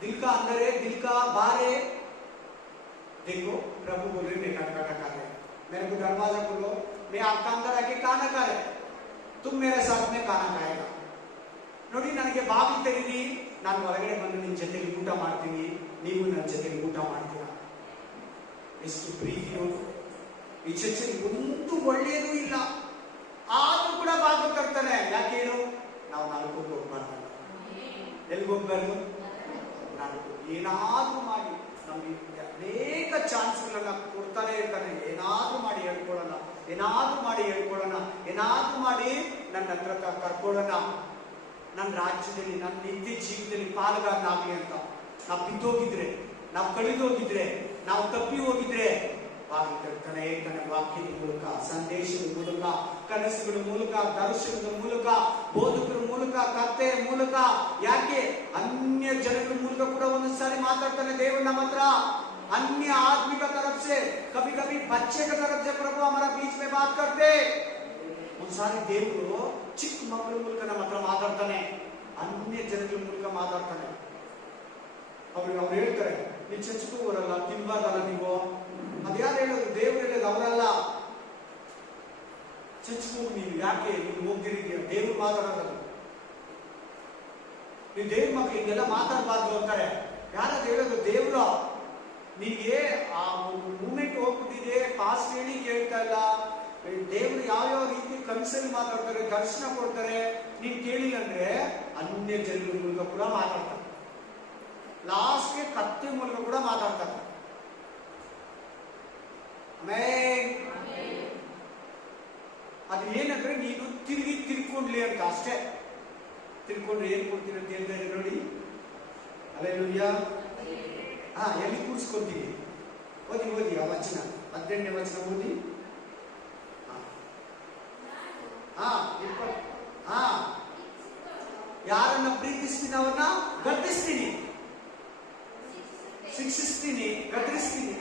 दिल का अंदर है, दिल का बाहर है. देखो प्रभु बोल रहे, मैं खटखटा कर रहे, मेरे को दरवाजा खोलो, मैं आपका अंदर आके खाना खा रहे, तुम मेरे साथ में खाना खाएगा. ನೋಡಿ, ನನಗೆ ಬಾಗಿಲು ತೆರೀರಿ, ನಾನು ಹೊರಗಡೆ ಬಂದು ನಿಮ್ಮ ಜೊತೆಗೆ ಊಟ ಮಾಡ್ತೀನಿ, ನೀವು ನನ್ನ ಜೊತೆಗೆ ಊಟ ಮಾಡ್ತೀರಾ. ಎಷ್ಟು ಪ್ರೀತಿ ನೋಡು. ಈ ಚರ್ಚೆಯಲ್ಲಿ ಒಂದು ಒಳ್ಳೆಯದು ಇಲ್ಲ, ಆದ್ರೂ ಕೂಡ ಬಾಗಿಲು ತರ್ತಾನೆ. ಯಾಕೆ ಹೇಳು, ನಾವು ನಾಲ್ಕು ಹೋಗ್ಬಾರ್ದು. ಎಲ್ಲಿಗೆ ಹೋಗ್ಬಾರ್ದು, ನಾಲ್ಕು. ಏನಾದ್ರೂ ಮಾಡಿ ನಮಗೆ ಅನೇಕ ಚಾನ್ಸ್ಗಳನ್ನ ಕೊಡ್ತಾನೆ ಇರ್ತಾನೆ. ಏನಾದ್ರೂ ಮಾಡಿ ಹೇಳ್ಕೊಳ್ಳೋಣ, ಏನಾದ್ರೂ ಮಾಡಿ ಹೇಳ್ಕೊಳ್ಳೋಣ, ಏನಾದ್ರೂ ಮಾಡಿ ನನ್ನ ಹತ್ರ ಕರ್ಕೊಳ್ಳೋಣ, ನನ್ನ ರಾಜ್ಯದಲ್ಲಿ, ನನ್ನ ನಿತ್ಯ ಜೀವಿತದಲ್ಲಿ ಪಾಲುಗಾರನಾಗಲಿ ಅಂತ. ನಾವು ಬಿದ್ದೋಗಿದ್ರೆ, ನಾವು ಕಳೆದೋಗಿದ್ರೆ, ನಾವು ತಪ್ಪಿ ಹೋಗಿದ್ರೆ ಬಾಗಿ ತರ್ತಾನೆ ಇರ್ತಾನೆ. ವಾಕ್ಯದ ಮೂಲಕ, ಸಂದೇಶದ ಮೂಲಕ, ಕನಸುಗಳ ಮೂಲಕ, ದರ್ಶನದ ಮೂಲಕ, ಬೋಧಕರ ಮೂಲಕ, ಕಥೆಯ ಮೂಲಕ, ಯಾಕೆ ಅನ್ಯ ಜನಗಳ ಮೂಲಕ ಕೂಡ ಒಂದೊಂದ್ಸಾರಿ ಮಾತಾಡ್ತಾನೆ ದೇವರು ನಮ್ಮ ಹತ್ರ. अन्य आदमी का तरफ से, कभी कभी बच्चे का तरफ से प्रभु हमारा बीच में बात करते. ಒಂದ್ಸಾರಿ ದೇವರು ಚಿಕ್ಕ ಮಕ್ಕಳ ಮೂಲಕ ನಮ್ಮ ಹತ್ರ ಮಾತಾಡ್ತಾನೆ, ಅನ್ಯ ಜನಗಳ ಮೂಲಕ ಮಾತಾಡ್ತಾನೆ. ಅವ್ರು ಹೇಳ್ತಾರೆ, ನೀವು ಚರ್ಚೆಗೂ ಬರಲ್ಲ, ತಿನ್ಬಾರ್ದಲ್ಲ ನೀವು. ಅದ್ಯಾರು ಹೇಳೋದು? ದೇವ್ರು ಹೇಳೋದು, ಅವರಲ್ಲ. ಚರ್ಚೆಗೂ ನೀವು ಯಾಕೆ ನೀವು ಹೋಗ್ದಿರಿದ್ದೀರ? ದೇವ್ರು ಮಾತಾಡೋದು. ನೀವು ದೇವ್ರ ಮಕ್ಕಳು ಹಿಂಗೆಲ್ಲ ಮಾತಾಡಬಾರ್ದು ಅಂತಾರೆ. ಯಾರದು ಹೇಳೋದು? ದೇವ್ರು. ನಿನಗೆ ಆ ಮೂಮೆಂಟ್ ಹೋಗ್ಬಿಟ್ಟಿದೆ, ಪಾಸ್ಟ್ ಹೇಳಿ ಕೇಳ್ತಾ ಇಲ್ಲ. ದೇವರು ಯಾವ್ಯಾವ ರೀತಿ ಕನಸಲ್ಲಿ ಮಾತಾಡ್ತಾರೆ, ದರ್ಶನ ಕೊಡ್ತಾರೆ, ನೀನ್ ಕೇಳಿಲ್ಲ ಅಂದ್ರೆ ಅನ್ಯ ಜನರ ಮೂಲಕ ಕೂಡ ಮಾತಾಡ್ತಾರೆ. ಲಾಸ್ಟ್ಗೆ ಕತ್ತೆ ಮೂಲಕ ಕೂಡ ಮಾತಾಡ್ತಾರೆ. ಅದು ಏನಂದ್ರೆ ನೀನು ತಿರ್ಕೊಂಡ್ಲಿ ಅಂತ ಅಷ್ಟೇ. ತಿರ್ಕೊಂಡ್ರೆ ಏನ್ ಕೊಡ್ತೀರಿ ಅಂತ ಹೇಳ್ತಾ ಇದ್ದಾರೆ ನೋಡಿ. ಹಲ್ಲೆಲೂಯಾ. ಎಲ್ಲಿ ಕೂರಿಸ್ಕೊತೀವಿ? ಓದಿ ಆ ವಚನ, 18ನೇ ವಚನ ಓದಿ. ಯಾರನ್ನ ಪ್ರೀತಿಸ್ತೀನಿ ಅವನ್ನ ಗರ್ತಿಸ್ತೀನಿ, ಶಿಕ್ಷಿಸ್ತೀನಿ, ಗದರಿಸ್ತೀನಿ.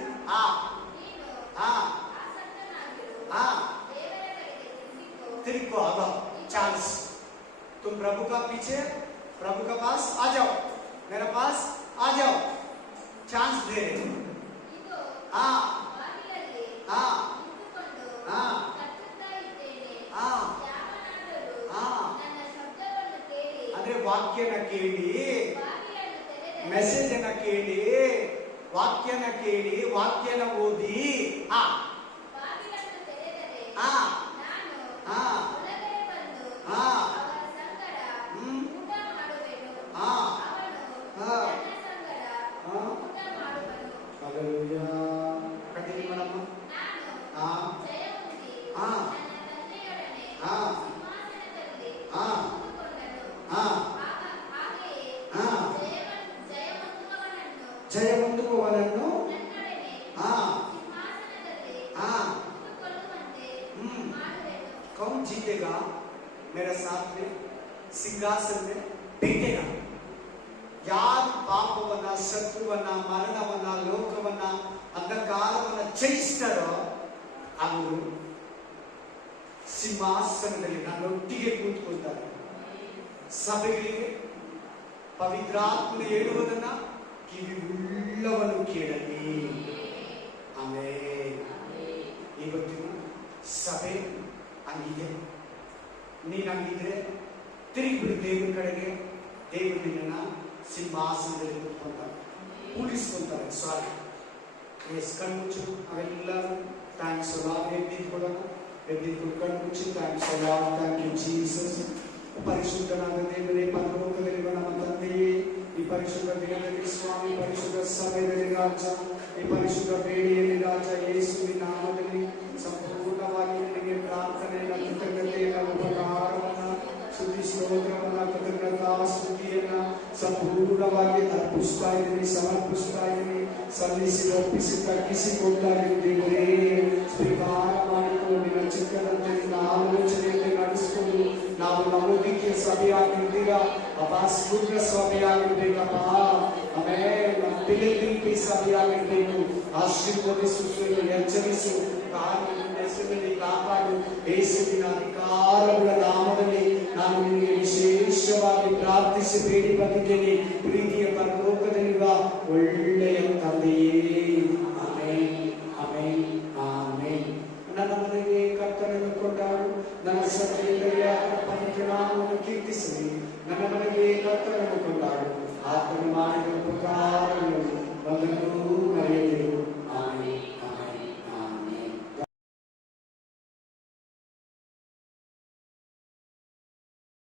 तिरको अब चांस, तुम प्रभु का पीछे, प्रभु का पास आ जाओ, मेरे पास आ जाओ, चांस दे रहे. ಅಂದ್ರೆ ವಾಕ್ಯನ ಕೇಳಿ, ಮೆಸೇಜ್ ಅನ್ನ ಕೇಳಿ, ವಾಕ್ಯನ ಕೇಳಿ, ವಾಕ್ಯನ ಓದಿ. जय ಹೊಂದುವವನನ್ನು कौन जीतेगा मेरे साथ में, सिंहासन में बैठेगा. ಯಾರು ಪಾಪವನ್ನ, ಶತ್ರುವನ್ನ, ಮರಣವನ್ನ, ಲೋಕವನ್ನ, ಅಂಧಕಾರವನ್ನ ಜಯಿಸ್ತಾರೋ ಅವರು ಸಿಂಹಾಸನದಲ್ಲಿ ನನ್ನೊಟ್ಟಿಗೆ ಕೂತ್ಕೊಳ್ತಾರೆ. ಸಭೆಗಳಿಗೆ ಪವಿತ್ರಾತ್ಮನ ಹೇಳುವುದನ್ನ ಕಿವಿ ಉಳ್ಳವನು ಕೇಳಲಿ. ಆಮೆನ್. ಇವತ್ತಿನ ಸಭೆ ಹಂಗಿದೆ. ನೀನು ಹಂಗಿದ್ರೆ ತಿರುಗಿಬಿಡು ದೇವ್ರ ಕಡೆಗೆ. ದೇವರು ನಿನ್ನ ಸಿಂಹಾಸನದಲ್ಲಿ ಕೂತ್ಕೊಂತಾರೆ, ಕೂಡಿಸ್ಕೊಂತಾರೆ. ಸಾರಿ, ಕಣ್ಮುಚ್ಚು. ಅವೆಲ್ಲರೂ ಥ್ಯಾಂಕ್ಸ್ ಎದ್ದಿದ್ಕೊಡೋಣ. ಎದ್ದಿದ್ಕೊಂಡು ಕಣ್ಮುಚ್ಚಿ ಥ್ಯಾಂಕ್ಸ್ ಥ್ಯಾಂಕ್ ಯು ಜೀಸಸ್. ಪರಿಶುದ್ಧನಾದ ದೇವರೇ, ಪರಲೋಕದಲ್ಲಿರುವ ನಮ್ಮ ತಂದೆಯೇ, ಈ ಪರಿಶುದ್ಧ ದಿನದಲ್ಲಿ ಸ್ವಾಮಿ, ಪರಿಶುದ್ಧ ಸಮಯದಲ್ಲಿ ರಾಜ, ಈ ಪರಿಶುದ್ಧ ಬೇಡಿಯಲ್ಲಿ ರಾಜ, ಯೇಸುವಿನ ನಾಮದಲ್ಲಿ ಸಂಪೂರ್ಣವಾಗಿ ನಿನಗೆ ಪ್ರಾರ್ಥನೆಯನ್ನ, ಕೃತಜ್ಞತೆಯನ್ನ, ಉಪಕಾರವನ್ನ, ಸ್ತುತಿ ಸ್ತೋತ್ರವನ್ನ, ಕೃತಜ್ಞತಾ ಸ್ತುತಿಯನ್ನ ಸಂಪೂರ್ಣವಾಗಿ ಅರ್ಪಿಸ್ತಾ ಇದ್ದೀನಿ, ಸಮರ್ಪಿಸ್ತಾ ಇದ್ದೀನಿ. ಸಲ್ಲಿಸಿ ಒಪ್ಪಿಸಿ ತಗ್ಗಿಸಿಕೊಳ್ತಾ ಇದ್ದೀವಿ. ಸ್ವೀಕಾರ ಮಾಡಿಕೊಂಡು ನಿನ್ನ ಚಿಕ್ಕದಂತೆ ನಿನ್ನ ಆಲೋಚನೆಯಲ್ಲಿ ನಡೆಸಿಕೊಂಡು ನಾವು ನಮೋದಿಕ್ಕೆ ಸಭೆಯಾಗಿದ್ದೀರಾ ಅಪ್ಪ, ಸ್ಫೂರ್ಣ ಸಭೆಯಾಗಿರ್ಬೇಕಪ್ಪ. ಆಮೇಲೆ ನಮ್ಮ ಪಿಲಿಪಿ ಸಭೆಯಾಗಿರ್ಬೇಕು. ಆಶೀರ್ವದಿಸು, ಎಚ್ಚರಿಸು, ಹೆಸರಿನಲ್ಲಿ ಕಾಪಾಡು. ಯೇಸುವಿನ ಅಧಿಕಾರಗಳ ನಾಮದಲ್ಲಿ ನಾನು ನಿಮಗೆ ವಿಶೇಷವಾಗಿ ಪ್ರಾರ್ಥಿಸಿ ಬೇಡಿ ಬಂದಿದ್ದೇನೆ. ಪ್ರೀತಿಯ ಪರಲೋಕದಲ್ಲಿರುವ ಒಳ್ಳೆಯ ತಂದೆಯೇ. Amen, amen, amen. ನನ್ನ ಮನೆಗೆ ಕರ್ತನನ್ನು ಕೊಂಡಾಡು, ನನ್ನ ಸಭೆಯಲ್ಲಿ ಪವಿತ್ರ ನಾಮವನ್ನು ಕೀರ್ತಿಸಲಿ. ನನ್ನ ಮನೆಗೆ ಕರ್ತನನ್ನು ಕೊಂಡಾಡು, ಆತನು ಮಾಡಿದ ಉಪಕಾರಗಳನ್ನು